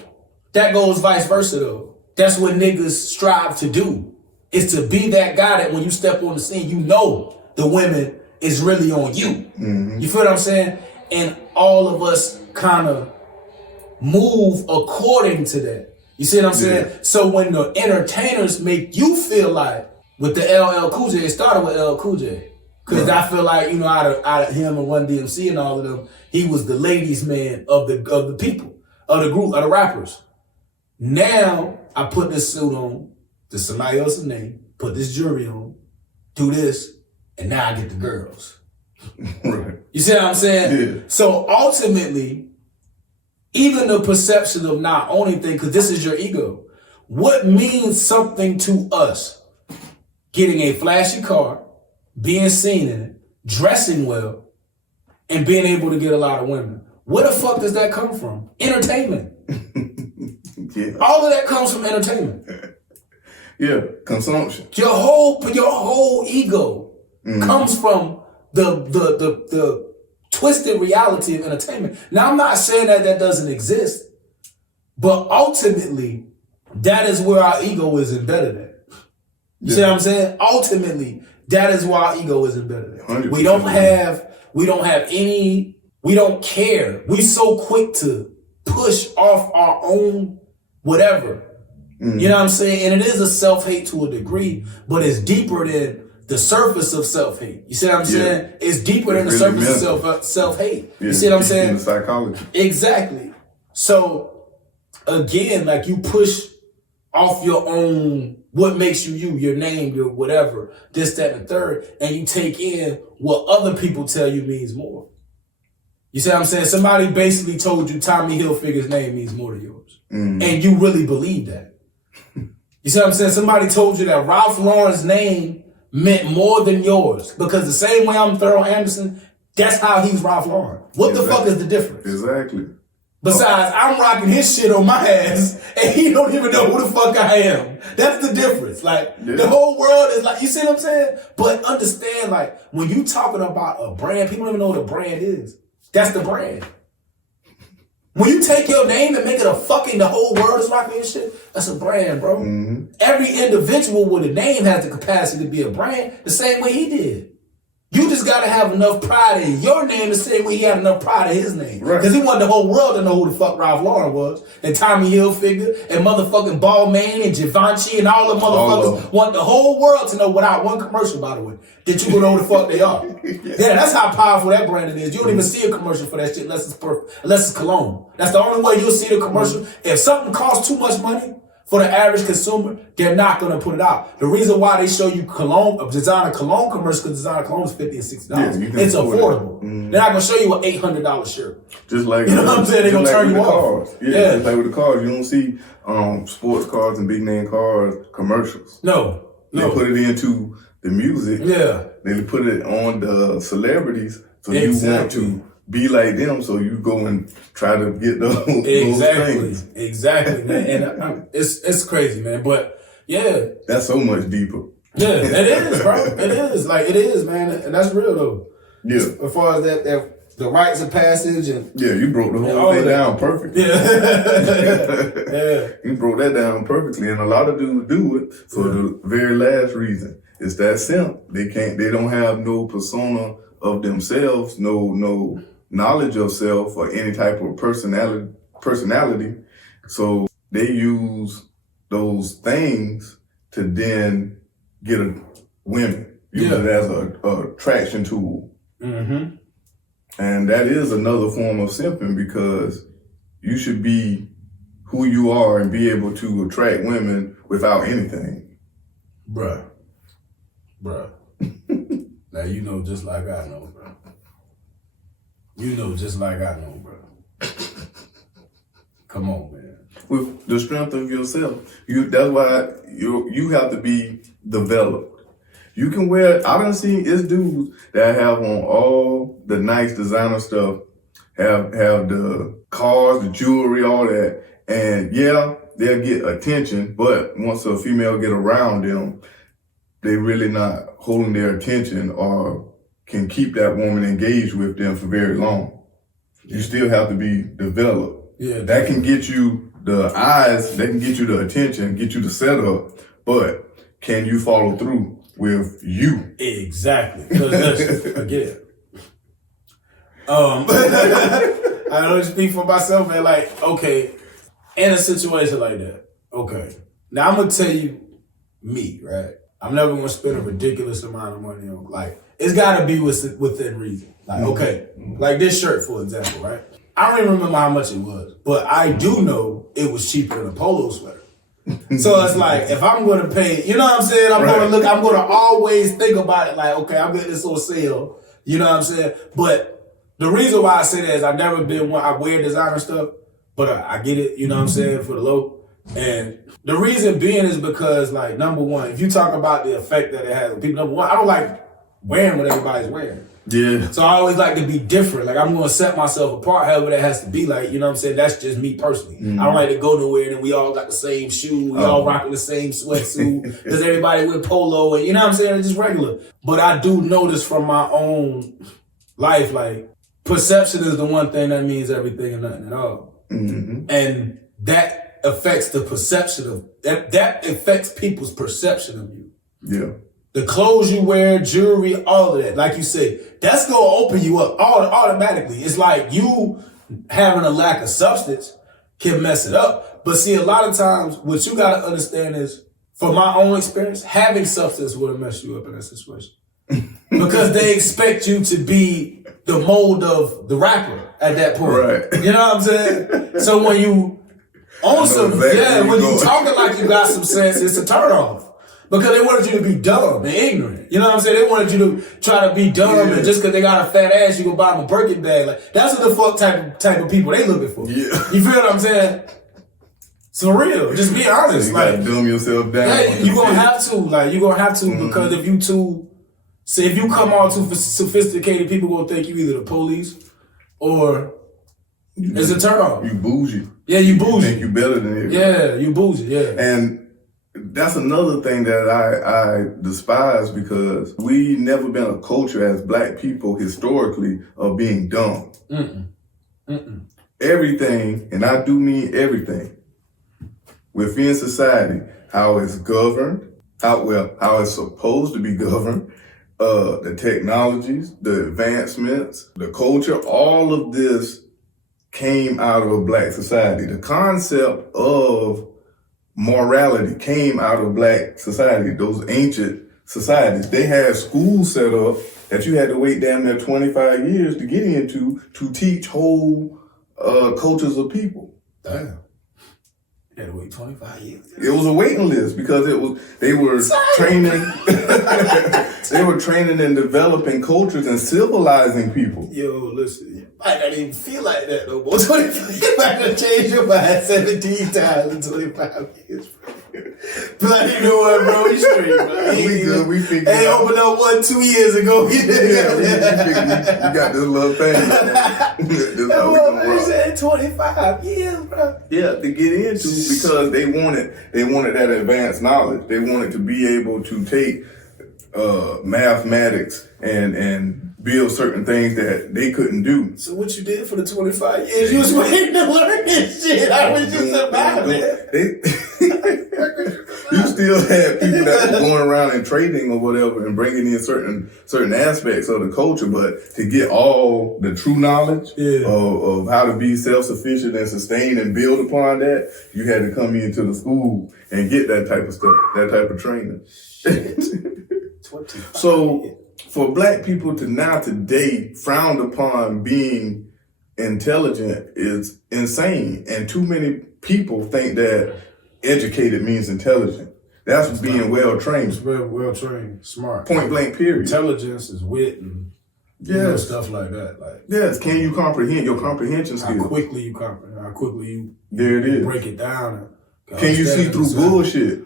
That goes vice versa though. That's what niggas strive to do, is to be that guy that when you step on the scene, you know the women is really on you. Mm-hmm. You feel what I'm saying? And all of us kind of move according to that. You see what I'm saying? So when the entertainers make you feel like, with the LL Cool J, it started with LL Cool J. Because I feel like, you know, out of him and Run DMC and all of them, he was the ladies' man of the people, of the group, of the rappers. Now, I put this suit on, to somebody else's name, put this jewelry on, do this, and now I get the girls. Right. You see what I'm saying? Yeah. So ultimately, even the perception of not owning things, because this is your ego, what means something to us? Getting a flashy car, being seen in it, dressing well, and being able to get a lot of women. Where the fuck does that come from? Entertainment. Yeah. All of that comes from entertainment. Yeah, consumption. Your whole ego comes from the twisted reality of entertainment. Now, I'm not saying that doesn't exist, but ultimately, that is where our ego is embedded at. You see what I'm saying? Ultimately, that is why our ego is embedded at. We don't care. We so quick to push off our own whatever. You know what I'm saying? And it is a self-hate to a degree, but it's deeper than the surface of self-hate. You see what I'm saying? It's deeper than the surface of self-hate. Yeah, you see what I'm saying? In psychology. Exactly. So again, like you push off your own, what makes you you, your name, your whatever, this, that, and the third, and you take in what other people tell you means more. You see what I'm saying? Somebody basically told you Tommy Hilfiger's name means more to yours. And you really believe that. You see what I'm saying? Somebody told you that Ralph Lauren's name meant more than yours. Because the same way I'm Thurl Anderson, that's how he's Ralph Lauren. What the fuck is the difference? Exactly. Besides, I'm rocking his shit on my ass, and he don't even know who the fuck I am. That's the difference. Like, the whole world is like, you see what I'm saying? But understand, like, when you talking about a brand, people don't even know what a brand is. That's the brand. When you take your name and make it the whole world is rocking your shit, that's a brand, bro. Mm-hmm. Every individual with a name has the capacity to be a brand the same way he did. You just gotta have enough pride in your name the same way he had enough pride in his name. Because he wanted the whole world to know who the fuck Ralph Lauren was. And Tommy Hilfiger and motherfucking Balmain and Givenchy and all the motherfuckers want the whole world to know without one commercial, by the way, that you know who the fuck they are. Yeah, that's how powerful that brand is. You don't even see a commercial for that shit unless it's cologne. That's the only way you'll see the commercial. If something costs too much money For the average consumer, they're not gonna put it out. The reason why they show you designer cologne commercial, because designer cologne is $50 and $60. It's affordable. They're not gonna show you an $800 shirt. Just like you know what I'm saying, they're gonna turn you off. Cars. Yeah, just like with the cars, you don't see sports cars and big name cars commercials. No. They put it into the music. Yeah. They put it on the celebrities, so you want to be like them, so you go and try to get those things. Exactly, man. And it's crazy, man. But yeah, that's so much deeper. Yeah, it is, bro. It is. Like, it is, man. And that's real, though. Yeah. As far as that the rites of passage and... Yeah, you broke the whole thing down perfectly. Yeah. You broke that down perfectly. And a lot of dudes do it for the very last reason. It's that simple. They don't have no persona of themselves, no knowledge of self or any type of personality. So they use those things to then get women. Use it as a attraction tool. Mm-hmm. And that is another form of simping, because you should be who you are and be able to attract women without anything. Bruh. Now you know just like I know, bro. You know just like I know, bro. Come on, man. With the strength of yourself. That's why you have to be developed. You can wear, I done seen it's dudes that have on all the nice designer stuff, have the cars, the jewelry, all that. And yeah, they'll get attention, but once a female get around them, they really not holding their attention or can keep that woman engaged with them for very long. You still have to be developed. Yeah, that can get you the eyes, that can get you the attention, get you the setup, but can you follow through with you? Exactly. Listen, again. I don't speak for myself, man. Like, okay, in a situation like that, okay. Now I'm gonna tell you me, right? I'm never gonna spend a ridiculous amount of money on, like, it's gotta be within reason. Like, okay, like this shirt, for example, right? I don't even remember how much it was, but I do know it was cheaper than a polo sweater. So it's like, if I'm going to pay, you know what I'm saying? I'm going to always think about it like, okay, I'm getting this on sale. You know what I'm saying? But the reason why I say that is I've never been one, I wear designer stuff, but I get it, you know what I'm saying, for the low. And the reason being is because, like, number one, if you talk about the effect that it has on people, number one, I don't like wearing what everybody's wearing. Yeah. So I always like to be different. Like, I'm going to set myself apart, however that has to be. Like, you know what I'm saying? That's just me personally. I don't like to go nowhere and we all got the same shoe. We all rocking the same sweatsuit. Because everybody with polo and, you know what I'm saying? It's just regular. But I do notice from my own life, like, perception is the one thing that means everything and nothing at all. Mm-hmm. And that affects the perception of, that affects people's perception of you. Yeah. The clothes you wear, jewelry, all of that. Like you said, that's going to open you up automatically. It's like you having a lack of substance can mess it up. But see, a lot of times, what you got to understand is, from my own experience, having substance would have messed you up in that situation. Because they expect you to be the mold of the rapper at that point. Right. You know what I'm saying? So when you own some, when you talking like you got some sense, it's a turn off. Because they wanted you to be dumb and ignorant. You know what I'm saying? They wanted you to try to be dumb, and just because they got a fat ass, you go buy them a Birkin bag. Like, that's what the fuck type of people they looking for. Yeah. You feel what I'm saying? It's for real. Just be honest. You gotta dumb yourself down. Yeah, you gonna have to. Like, you gonna have to, because if you come all too sophisticated, people gonna think you either the police or it's a turn off. You bougie. Yeah, you bougie. You think you better than everybody. Yeah, you bougie, yeah. And that's another thing that I despise, because we never been a culture as black people historically of being dumb. Everything, and I do mean everything, within society, how it's governed, how it's supposed to be governed, the technologies, the advancements, the culture, all of this came out of a black society. The concept of morality came out of black society, those ancient societies. They had schools set up that you had to wait damn near 25 years to get into to teach whole cultures of people. Damn. You had to wait 25 years. It was a waiting list because they were training they were training and developing cultures and civilizing people. Yo, listen, you might not even feel like that no more. 25, you might have changed your mind 17 times in 25 years, bro. But you know what, bro? We straight, bro. We good. We figured They opened up 2 years ago. we got this little thing. This is how we gonna rock. Said 25 years, bro. Yeah, to get into because they wanted that advanced knowledge. They wanted to be able to take mathematics and build certain things that they couldn't do. So what you did for the 25 years? You was waiting to learn this shit. I was just about it. You still had people that were going around and trading or whatever and bringing in certain aspects of the culture, but to get all the true knowledge of how to be self-sufficient and sustain and build upon that, you had to come into the school and get that type of stuff, that type of training. So for black people to now today frown upon being intelligent is insane. And too many people think that educated means intelligent. That's being well trained. It's well trained, smart. Point blank period. Intelligence is wit and you know, stuff like that. Like yes, can you comprehend your comprehension skills? How quickly you comprehend, how quickly you there it is. Break it down. Can you see through bullshit?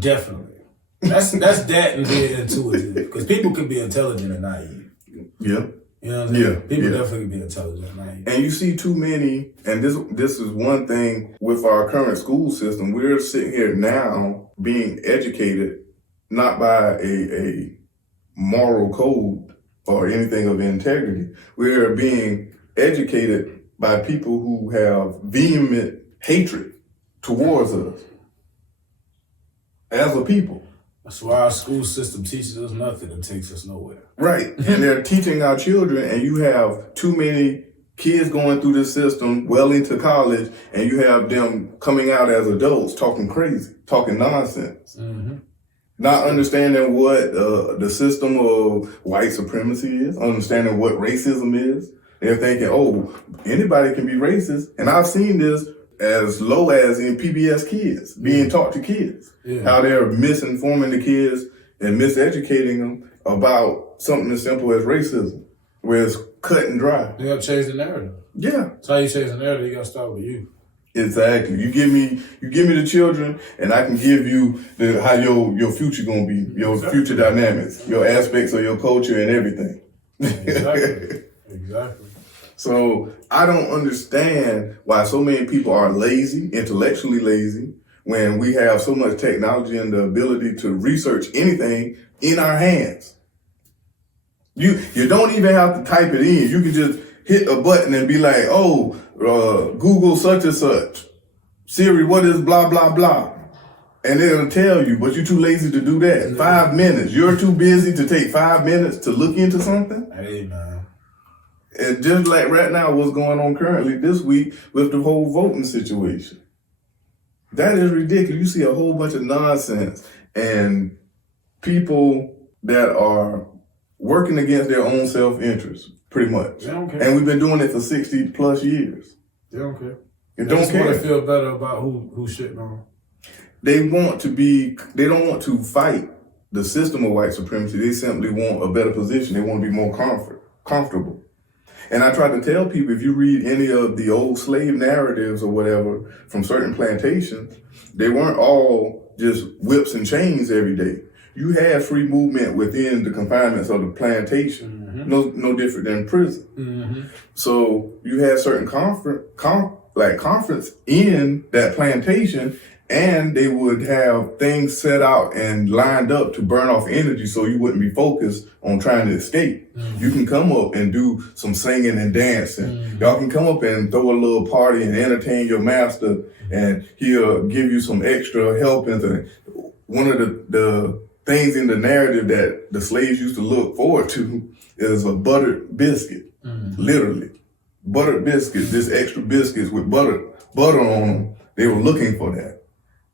Definitely. That's that and being intuitive. Because people can be intelligent and naive. Yeah. You know what I'm saying? People definitely can be intelligent and naive. And you see too many, and this is one thing with our current school system. We're sitting here now being educated not by a moral code or anything of integrity. We're being educated by people who have vehement hatred towards us as a people. That's why our school system teaches us nothing and takes us nowhere. Right. And they're teaching our children, and you have too many kids going through this system well into college, and you have them coming out as adults talking crazy, talking nonsense. Mm-hmm. Not understanding what the system of white supremacy is, understanding what racism is. They're thinking, oh, anybody can be racist. And I've seen this as low as in PBS Kids, being taught to kids. Yeah. How they're misinforming the kids and miseducating them about something as simple as racism, where it's cut and dry. You gotta change the narrative. Yeah. That's how you change the narrative. You gotta start with you. Exactly. You give me the children, and I can give you how your future gonna be, your future dynamics, your aspects of your culture and everything. Exactly. Exactly. So I don't understand why so many people are lazy, intellectually lazy, when we have so much technology and the ability to research anything in our hands. You don't even have to type it in. You can just hit a button and be like, oh, Google such and such. Siri, what is blah, blah, blah? And it'll tell you, but you're too lazy to do that. 5 minutes. You're too busy to take 5 minutes to look into something? Hey, man. And just like right now, what's going on currently this week with the whole voting situation. That is ridiculous. You see a whole bunch of nonsense and people that are working against their own self-interest, pretty much. They don't care. And we've been doing it for 60 plus years. They don't care. They don't care. Want to feel better about who's shitting on. They don't want to fight the system of white supremacy. They simply want a better position. They want to be more comfortable. And I try to tell people, if you read any of the old slave narratives or whatever from certain plantations, they weren't all just whips and chains every day. You had free movement within the confinements of the plantation, no different than prison. Mm-hmm. So you had certain conference in that plantation, and they would have things set out and lined up to burn off energy so you wouldn't be focused on trying to escape. Mm-hmm. You can come up and do some singing and dancing. Mm-hmm. Y'all can come up and throw a little party and entertain your master, and he'll give you some extra helpings. And one of the things in the narrative that the slaves used to look forward to is a buttered biscuit, literally. Buttered biscuits, this extra biscuits with butter on them. They were looking for that.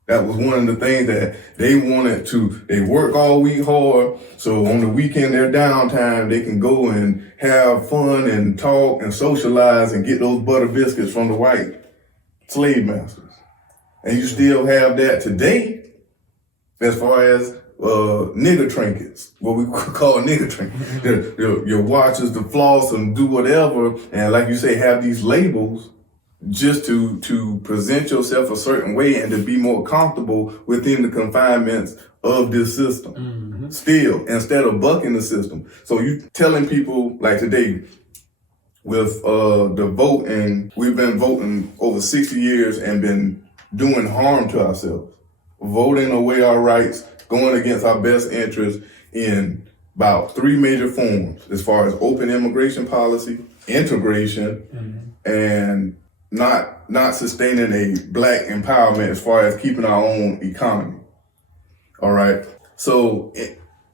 That was one of the things that they wanted to. They work all week hard, so on the weekend, their downtime, they can go and have fun and talk and socialize and get those butter biscuits from the white slave masters. And you still have that today as far as nigger trinkets, what we call nigger trinkets. Your watches, the floss, and do whatever. And like you say, have these labels just to present yourself a certain way and to be more comfortable within the confinements of this system. Still, instead of bucking the system. So you telling people like today, with the voting, we've been voting over 60 years and been doing harm to ourselves. Voting away our rights, going against our best interests in about 3 major forms, as far as open immigration policy, integration, and not sustaining a black empowerment as far as keeping our own economy. All right. So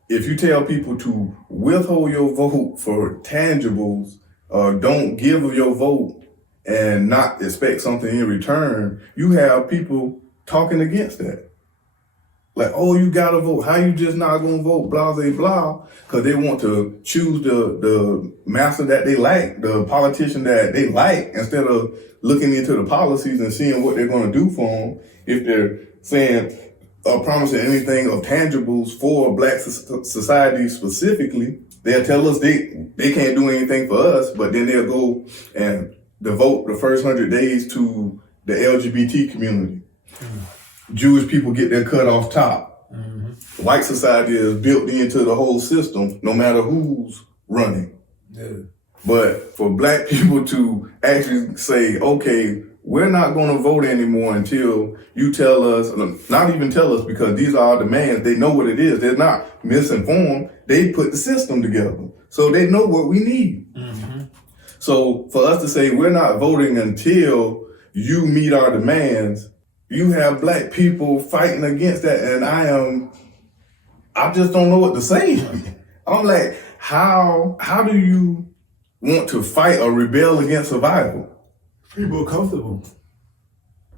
if you tell people to withhold your vote for tangibles, don't give your vote and not expect something in return, you have people talking against that. Like, oh, you gotta vote. How you just not gonna vote? Blah, blah, blah. Because they want to choose the master that they like, the politician that they like, instead of looking into the policies and seeing what they're gonna do for them. If they're saying, promising anything of tangibles for black society specifically, they'll tell us they can't do anything for us, but then they'll go and devote the first 100 days to the LGBT community. Jewish people get their cut off top. White society is built into the whole system, no matter who's running. But for black people to actually say, okay, we're not going to vote anymore until you tell us, not even tell us, because these are our demands. They know what it is. They're not misinformed. They put the system together. So they know what we need. So for us to say we're not voting until you meet our demands, you have black people fighting against that. And I just don't know what to say. I'm like, how do you want to fight or rebel against survival? People are comfortable.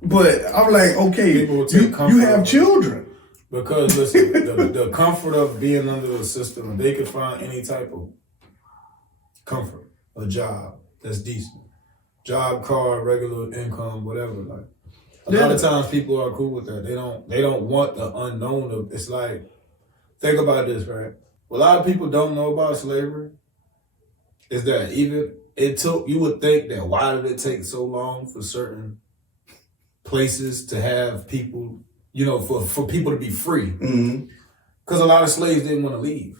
But I'm like, okay, you have children. Because listen, the comfort of being under the system, if they could find any type of comfort, a job that's decent, job, car, regular income, whatever. Like a lot of times, people are cool with that. They don't want the unknown of. It's like, think about this, right? What a lot of people don't know about slavery is that even you would think that why did it take so long for certain places to have people, for people to be free? Because a lot of slaves didn't want to leave.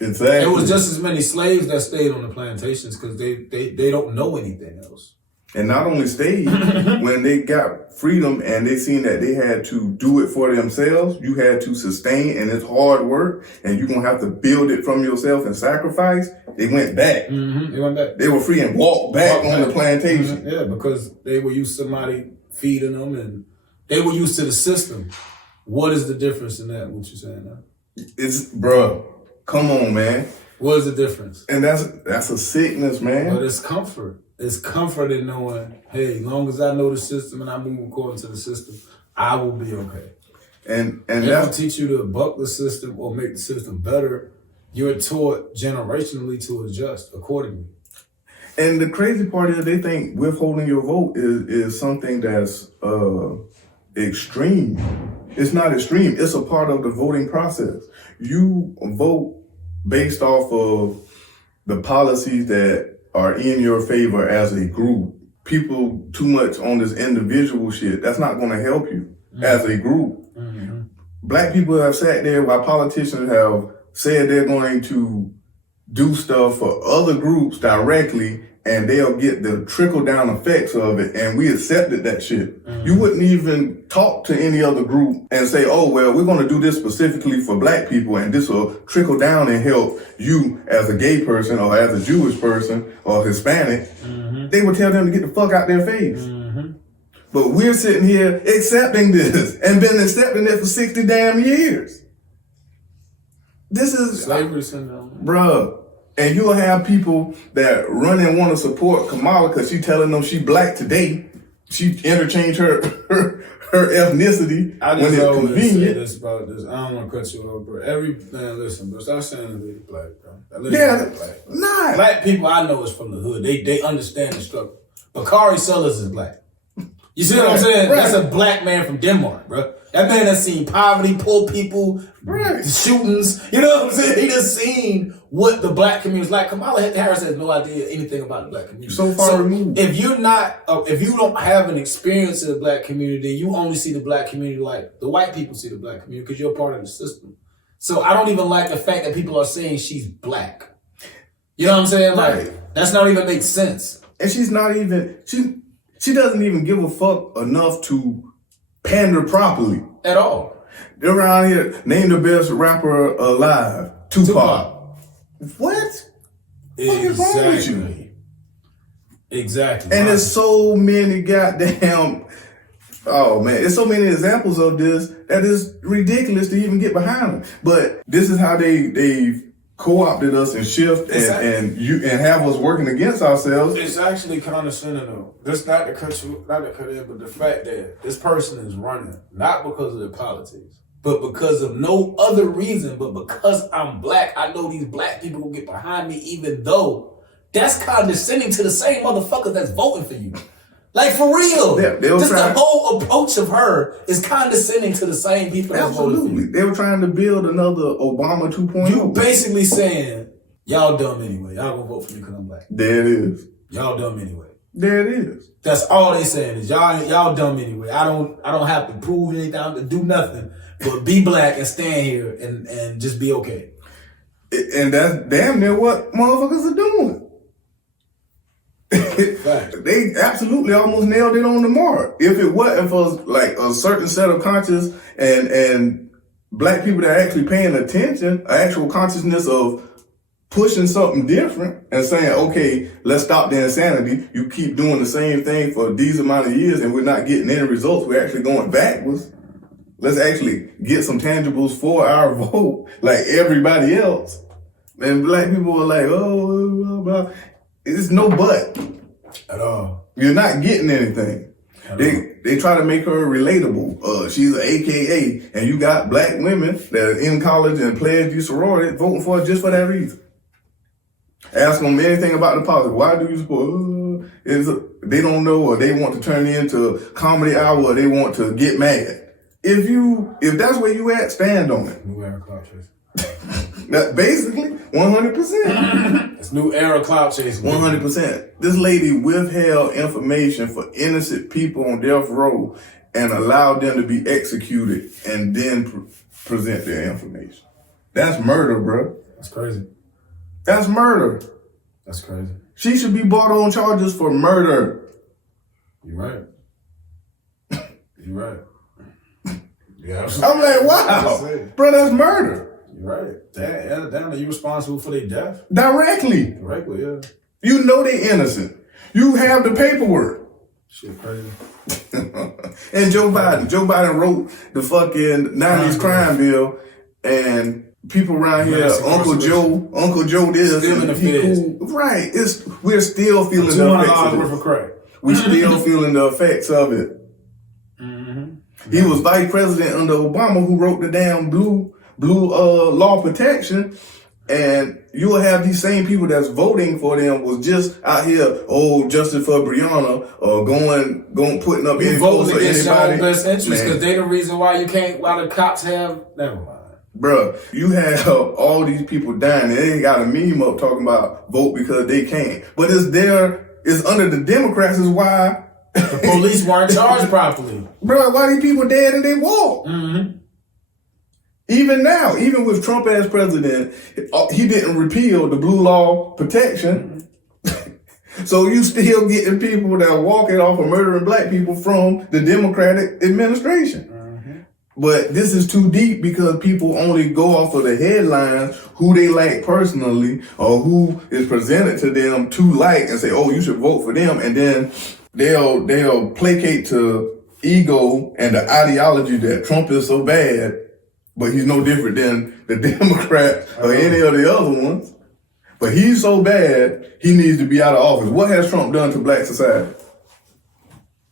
Exactly. It was just as many slaves that stayed on the plantations because they don't know anything else. And not only stayed, when they got freedom and they seen that they had to do it for themselves, you had to sustain, and it's hard work, and you're going to have to build it from yourself and sacrifice, they went back. They went back. They were free and walked back on the plantation. Yeah, because they were used to somebody feeding them, and they were used to the system. What is the difference in that, what you're saying now? It's, bruh, come on, man. What is the difference? And that's a sickness, man. But it's comfort. It's comfort in knowing, hey, as long as I know the system and I move according to the system, I will be okay. And they don't teach you to buck the system or make the system better. You're taught generationally to adjust accordingly. And the crazy part is they think withholding your vote is something that's extreme. It's not extreme. It's a part of the voting process. You vote based off of the policies that are in your favor as a group. People too much on this individual shit, that's not going to help you as a group. Black people have sat there while politicians have said they're going to do stuff for other groups directly, and they'll get the trickle down effects of it, and we accepted that shit. You wouldn't even talk to any other group and say, oh, well, we're going to do this specifically for black people, and this will trickle down and help you as a gay person or as a Jewish person or Hispanic. They would tell them to get the fuck out their face. But we're sitting here accepting this and been accepting it for 60 damn years. This is slavery syndrome, bruh. And you'll have people that run and want to support Kamala because she telling them she black today. She interchanged her ethnicity when it's convenient. This about this. I don't want to cut you off, bro. Listen, bro. Stop saying that they're black, bro. Nah. Black people I know is from the hood. They understand the struggle. Bakari Sellers is black. You see what I'm saying? Right. That's a black man from Denmark, bro. That man has seen poverty, poor people, shootings. You know what I'm saying? He just seen what the black community is like. Kamala Harris has no idea anything about the black community. So far removed. If you're not, if you don't have an experience in the black community, you only see the black community like the white people see the black community because you're part of the system. So I don't even like the fact that people are saying she's black. You know what I'm saying? Like, that's not even make sense. And she's not even, she doesn't even give a fuck enough to pander properly. At all. They're around here, name the best rapper alive. Tupac. What? What is wrong with you? Exactly. And there's so many goddamn, oh man, there's so many examples of this that is ridiculous to even get behind them. But this is how they've co-opted us and shift and have us working against ourselves. It's actually condescending though. Just not to cut in, but the fact that this person is running not because of their politics, but because of no other reason, but because I'm black, I know these black people will get behind me, even though that's condescending to the same motherfuckers that's voting for you. Like, for real. Yeah, just the whole approach of her is condescending to the same people that's voting for you. They were trying to build another Obama 2.0. You basically saying, y'all dumb anyway. Y'all gonna vote for me because I'm black. There it is. Y'all dumb anyway. There it is. That's all they saying is y'all dumb anyway. I don't have to prove anything, I don't have to do nothing, but be black and stand here and just be okay. And that's damn near what motherfuckers are doing. They absolutely almost nailed it on the mark. If it wasn't for like a certain set of conscious and black people that are actually paying attention, an actual consciousness of pushing something different and saying, okay, let's stop the insanity. You keep doing the same thing for these amount of years and we're not getting any results. We're actually going backwards. Let's actually get some tangibles for our vote like everybody else. And black people were like, oh, blah, blah. It's no but. At all. You're not getting anything. They try to make her relatable. She's an AKA, and you got black women that are in college and pledged you sorority voting for her just for that reason. Ask them anything about the politics. Why do you support? They don't know, or they want to turn it into comedy hour, or they want to get mad. If that's where you at, stand on it. New era clout chasing. Basically, 100%. It's new era clout chasing. 100%. This lady withheld information for innocent people on death row and allowed them to be executed and then present their information. That's murder, bro. That's crazy. That's murder. That's crazy. She should be brought on charges for murder. You're right. You're right. Yeah, I'm like, wow. Bro, that's murder. You're right. Damn, are you responsible for their death? Directly, yeah. You know they innocent. You have the paperwork. Shit crazy. And Joe Biden wrote the fucking 90s crime bill, and people around here, Uncle Joe this, still in the feds. Cool. Right. We're still feeling the effects of worth of crack. We're still feeling the effects of it. Mm-hmm. He was vice president under Obama, who wrote the damn blue law protection, and you'll have these same people that's voting for them was just out here, justice for Breonna, or going putting up any votes for against anybody. Your best interest because they the reason why why the cops have. Never mind. Bruh, you have all these people dying, and they got a meme up talking about vote because they can't. But it's under the Democrats is why the police weren't charged properly. Bruh, why these people dead and they walk? Mm-hmm. Even now, even with Trump as president, he didn't repeal the blue law protection. So you still getting people that are walking off of murdering black people from the Democratic administration. Mm-hmm. But this is too deep because people only go off of the headlines, who they like personally, or who is presented to them to like, and say, oh, you should vote for them. And then they'll placate to ego and the ideology that Trump is so bad, but he's no different than the Democrats or any of the other ones. But he's so bad, he needs to be out of office. What has Trump done to black society?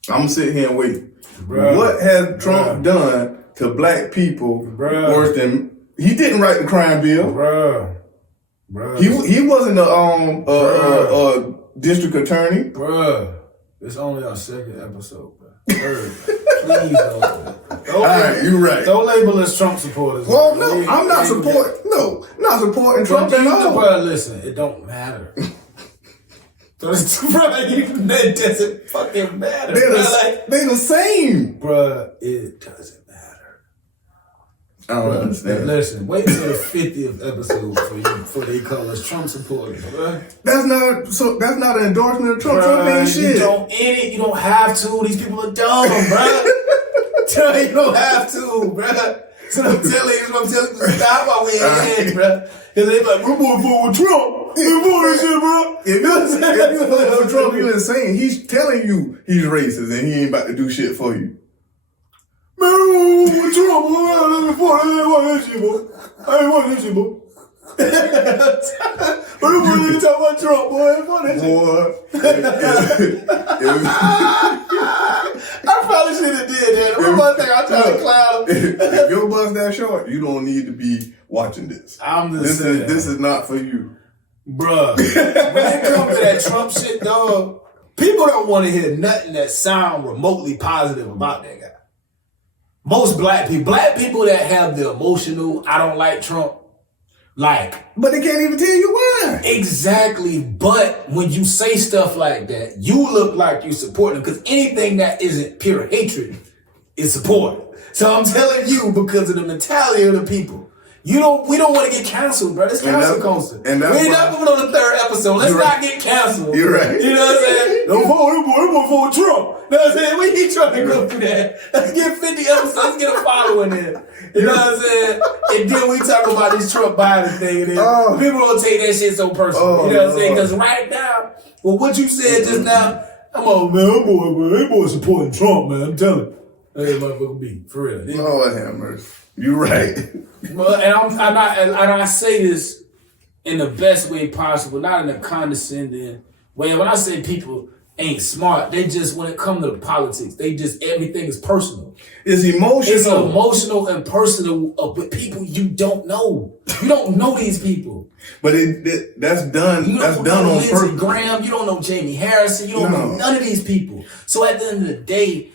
I'm gonna sit here and wait. Bruh, what has Trump done to black people worse than... He didn't write the crime bill. He wasn't a district attorney. It's only our second episode, bro. Please don't. All right, you're right. Don't label us Trump supporters. Well, no, I'm not supporting. No, not supporting Trump at all. Bro, listen, it don't matter. Bro, that doesn't fucking matter. They're the same. Bro, it doesn't matter. I don't understand. Listen, wait till the 50th episode before they call us Trump supporters, bro. That's not an endorsement of Trump. Trump ain't shit. You don't have to. These people are dumb, bro. You don't have to, bro. So I'm telling you, stop while we're ahead, bro. Because they like, we're going to vote with Trump. We're voting shit, bro. If you vote for Trump, you're insane. He's telling you he's racist and he ain't about to do shit for you. Man, I'm with Trump, boy. I ain't want that shit, boy. I ain't want that shit, boy. But you want to talk about Trump, boy. I ain't want that shit. I probably should have did that. That's one thing I tried to cloud. If your bus that short, you don't need to be watching this. I'm just saying. This is not for you. Bruh. When it comes to that Trump shit, dog, people don't want to hear nothing that sound remotely positive about that guy. Most black people that have the emotional, I don't like Trump, but they can't even tell you why. Exactly. But when you say stuff like that, you look like you support him, because anything that isn't pure hatred is support. So I'm telling you, because of the mentality of the people, we don't want to get canceled, bro. It's cancel culture. We ain't not moving on the 3rd episode. Let's not get canceled. You're right. You know what I'm saying? Don't vote for Trump. You know what I'm saying? We keep trying to go through that. Let's get 50 episodes. Let's get a following there. You know what I'm saying? And then we talk about this Trump Biden thing. And then people don't take that shit so personal. You know what I'm saying? Because right now, well, what you said just now, that boy supporting Trump, man. I'm telling you. Hey, motherfucker be. For real. Lord have mercy. You're right. Well, and I say this in the best way possible, not in a condescending way. When I say people ain't smart, they just, when it comes to politics, everything is personal. It's emotional. It's emotional and personal with people you don't know. You don't know these people. But that's done. That's done on purpose. Graham, you don't know Jamie Harrison. You don't know none of these people. So at the end of the day,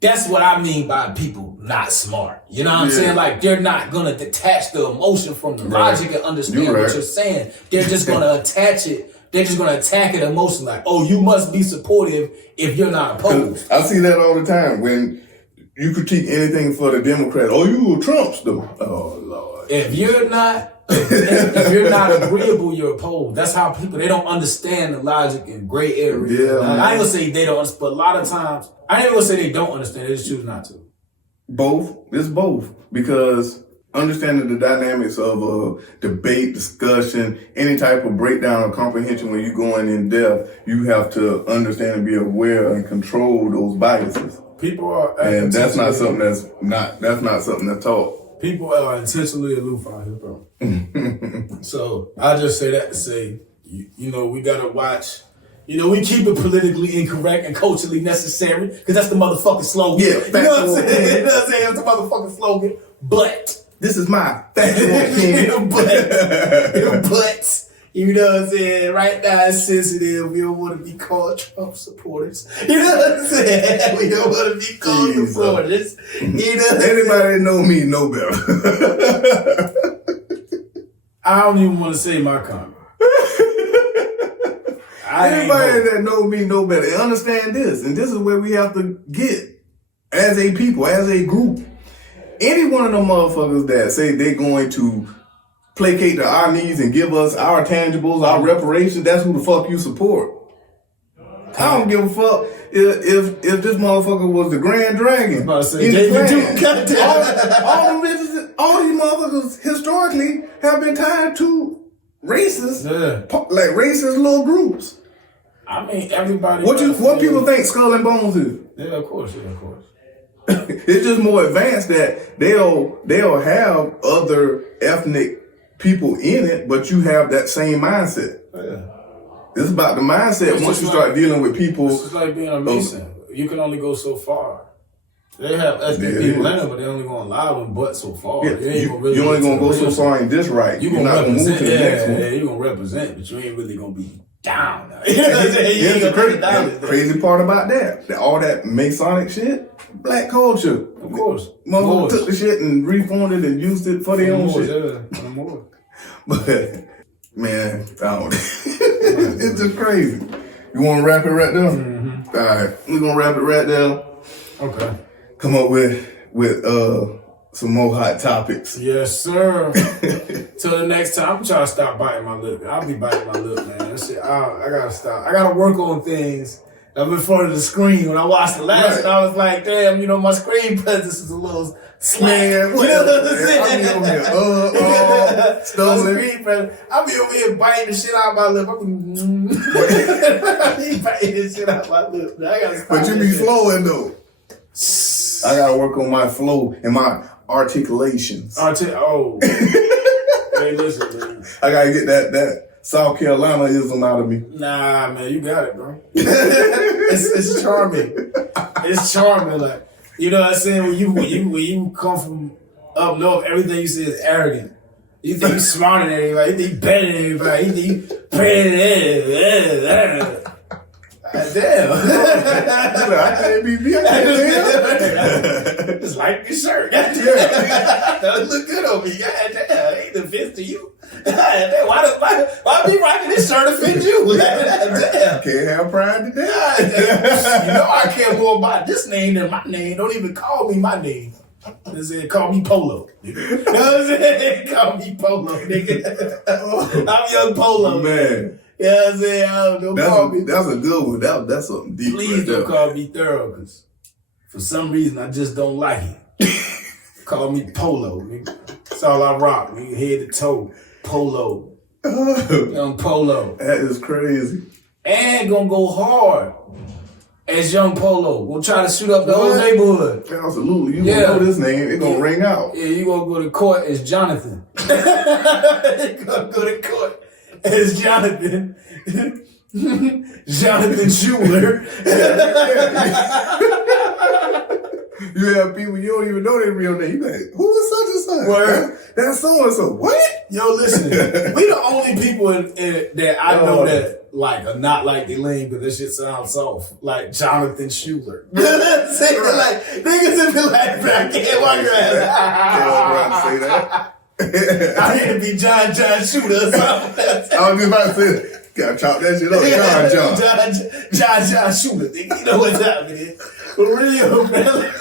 that's what I mean by people not smart. You know what I'm saying? They're not going to detach the emotion from the logic and understand what you're saying. They're just going to attach it. They're just going to attack it emotionally. You must be supportive if you're not opposed. I see that all the time when you critique anything for the Democrats. You a Trumpster. Oh, Lord. If you're not agreeable, you're opposed. That's how people, they don't understand the logic in gray areas. Yeah, I ain't gonna say they don't, but a lot of times, I ain't gonna say they don't understand, they just choose not to. Both. It's both. Because understanding the dynamics of a debate, discussion, any type of breakdown or comprehension when you're going in depth, you have to understand and be aware and control those biases. People are, and that's not something that's taught. People are intentionally aloof out here, bro. So I just say that to say, we gotta watch. We keep it politically incorrect and culturally necessary, because that's the motherfucking slogan. Yeah, you know what I'm saying? You know what I'm saying? That's the motherfucking slogan. But this is my factual opinion. but you know what I'm saying? Right now it's sensitive. We don't want to be called Trump supporters. You know what I'm saying? We don't want to be called supporters. Anybody that know me know better. I don't even want to say my comment. Anybody that know me know better. And understand this. And this is where we have to get as a people, as a group. Any one of them motherfuckers that say they're going to placate to our needs and give us our tangibles, our reparations, that's who the fuck you support. I don't give a fuck if this motherfucker was the Grand Dragon. All these motherfuckers historically have been tied to racist, like racist little groups. I mean, everybody. What people think Skull and Bones is? Yeah, of course. It's just more advanced that they'll have other ethnic people in it, but you have that same mindset. Yeah. It's about the mindset once you start dealing with people. It's like being a Mason. You can only go so far. They have ethnic people in it, but they only going to allow them but so far. Yeah. You only going to go so far in this right. You're not going to move to the next one. Yeah, you're going to represent, but you ain't really going to be down. You know what I'm saying? You ain't gonna take down. The crazy part about that all that Masonic shit, black culture. Of course. Motherfuckers took the shit and reformed it and used it for their own shit. Yeah, But, man, I don't it's just crazy. You want to wrap it right there? Mm-hmm. All right, we're going to wrap it right there. Okay. Come up with some more hot topics. Yes, sir. Till the next time, I'm trying to stop biting my lip. I'll be biting my lip, man. That shit, I gotta stop. I gotta work on things. I'm in front of the screen. When I watched the last one, I was like, damn, you know, my screen presence is a little slack. You know what I'm saying? I be over here, stumbling. I be over here biting the shit out of my lip. I be biting the shit out of my lip. I gotta stop. But you be flowing, though. I gotta work on my flow and my articulations. Hey, listen, man. I gotta get that South Carolina-ism out of me. Nah, man, you got it, bro. it's charming. It's charming, like, you know what I'm saying? When you come from up north, everything you say is arrogant. You think you smarter than everybody. You think you better than everybody. You think you better than everybody. Damn. I can't be me. It's like your shirt. That look good on me. God damn, ain't the fits to you. Damn, why be rocking this shirt to fit you? Damn. Can't have pride today. You know I care more about this name than my name. Don't even call me my name. They said, call me Polo. You know what I'm saying? Call me Polo, nigga. I'm young Polo. Man. You know what I'm saying? Don't call me. That's a good one. That's something deep. Please don't call me Thorough, because for some reason I just don't like it. Call me Polo, nigga. That's all I rock, nigga. Head to toe. Polo. Young Polo. That is crazy. And gonna go hard as Young Polo. Gonna try to shoot up the whole neighborhood. Absolutely. You gonna know this name, it's gonna ring out. Yeah, you gonna go to court as Jonathan. You gonna go to court as Jonathan. Jonathan Schuler. You have people you don't even know their real name. You like, who is such and such? Word. That's so and so. What? Yo, listen. We the only people that I know that like are not like they lame because that shit sounds soft. Like Jonathan Schuler. You know what I'm saying? Like niggas would be like, bro, I can't walk your ass. Can't walk around and say that. I need to be John Shooter or something. I was just about to say, gotta chop that shit up. John Shooter, nigga. You know what's happening. For real, man.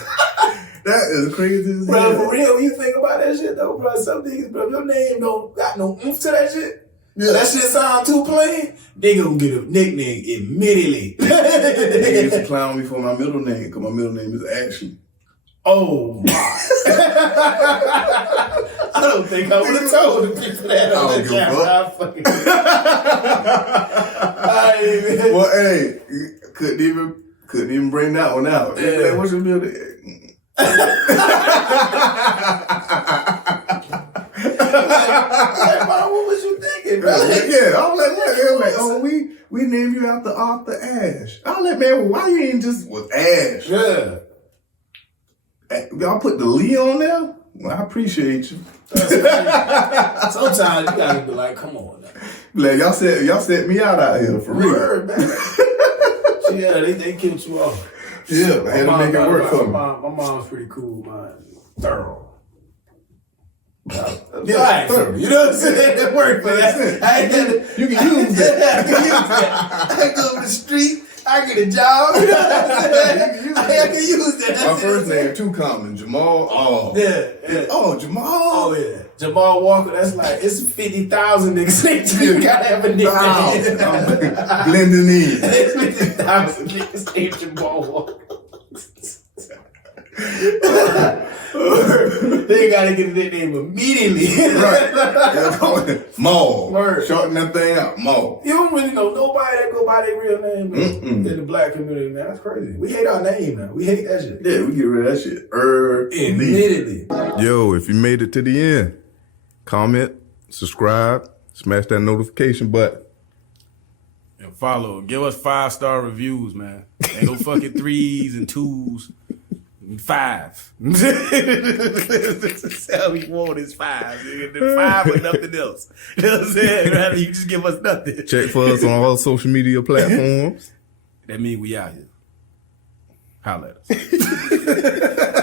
That is crazy as bro, hell. for real, when you think about that shit though, bro, some things, bro, your name don't got no oomph to that shit. Yeah. That shit sound too plain, they gonna get a nickname immediately. They used to clown me for my middle name, because my middle name is Ashley. Oh my. I don't think I would have told the people that. I don't give a fuck. Well, hey, couldn't even bring that one out. Yeah. Like, what's your middle name? Like, what was you thinking, bro? Yeah, I was like, what? They were like, oh, we named you after Arthur Ashe. I was like, man, why you ain't just with Ash? Yeah. Y'all put the Lee on there? Well, I appreciate you. Sometimes you gotta be like, come on now. Like, y'all set me out here for real. Word, man. Yeah, they killed you off. Yeah, I had to make it work for me. My mom's pretty cool, man. Thorough. Yeah, thorough. You know what I'm saying? It worked, man. You can use that. I go to the street, I get a job. You know what I'm saying? I can use that. My first name too common, Jamal. Oh, yeah. Oh, Jamal. Oh yeah, Jamal Walker. That's like it's 50,000 niggas. You gotta have a nickname. Blending in. It's 50,000 niggas named Jamal Walker. They gotta get a nickname immediately. Right. Maul. Word. Shorten that thing out. Maul. You don't really know nobody that go by their real name in the black community, man. That's crazy. We hate our name now. We hate that shit. Yeah, we get rid of that shit. Immediately. Yo, if you made it to the end, comment, subscribe, smash that notification button. And follow. Give us 5-star reviews, man. Ain't no fucking 3s and 2s. 5. That's all we want is 5. Nigga. The 5 or nothing else. You know what I'm saying? Rather you just give us nothing. Check for us on all social media platforms. That means we out here. Holla at us.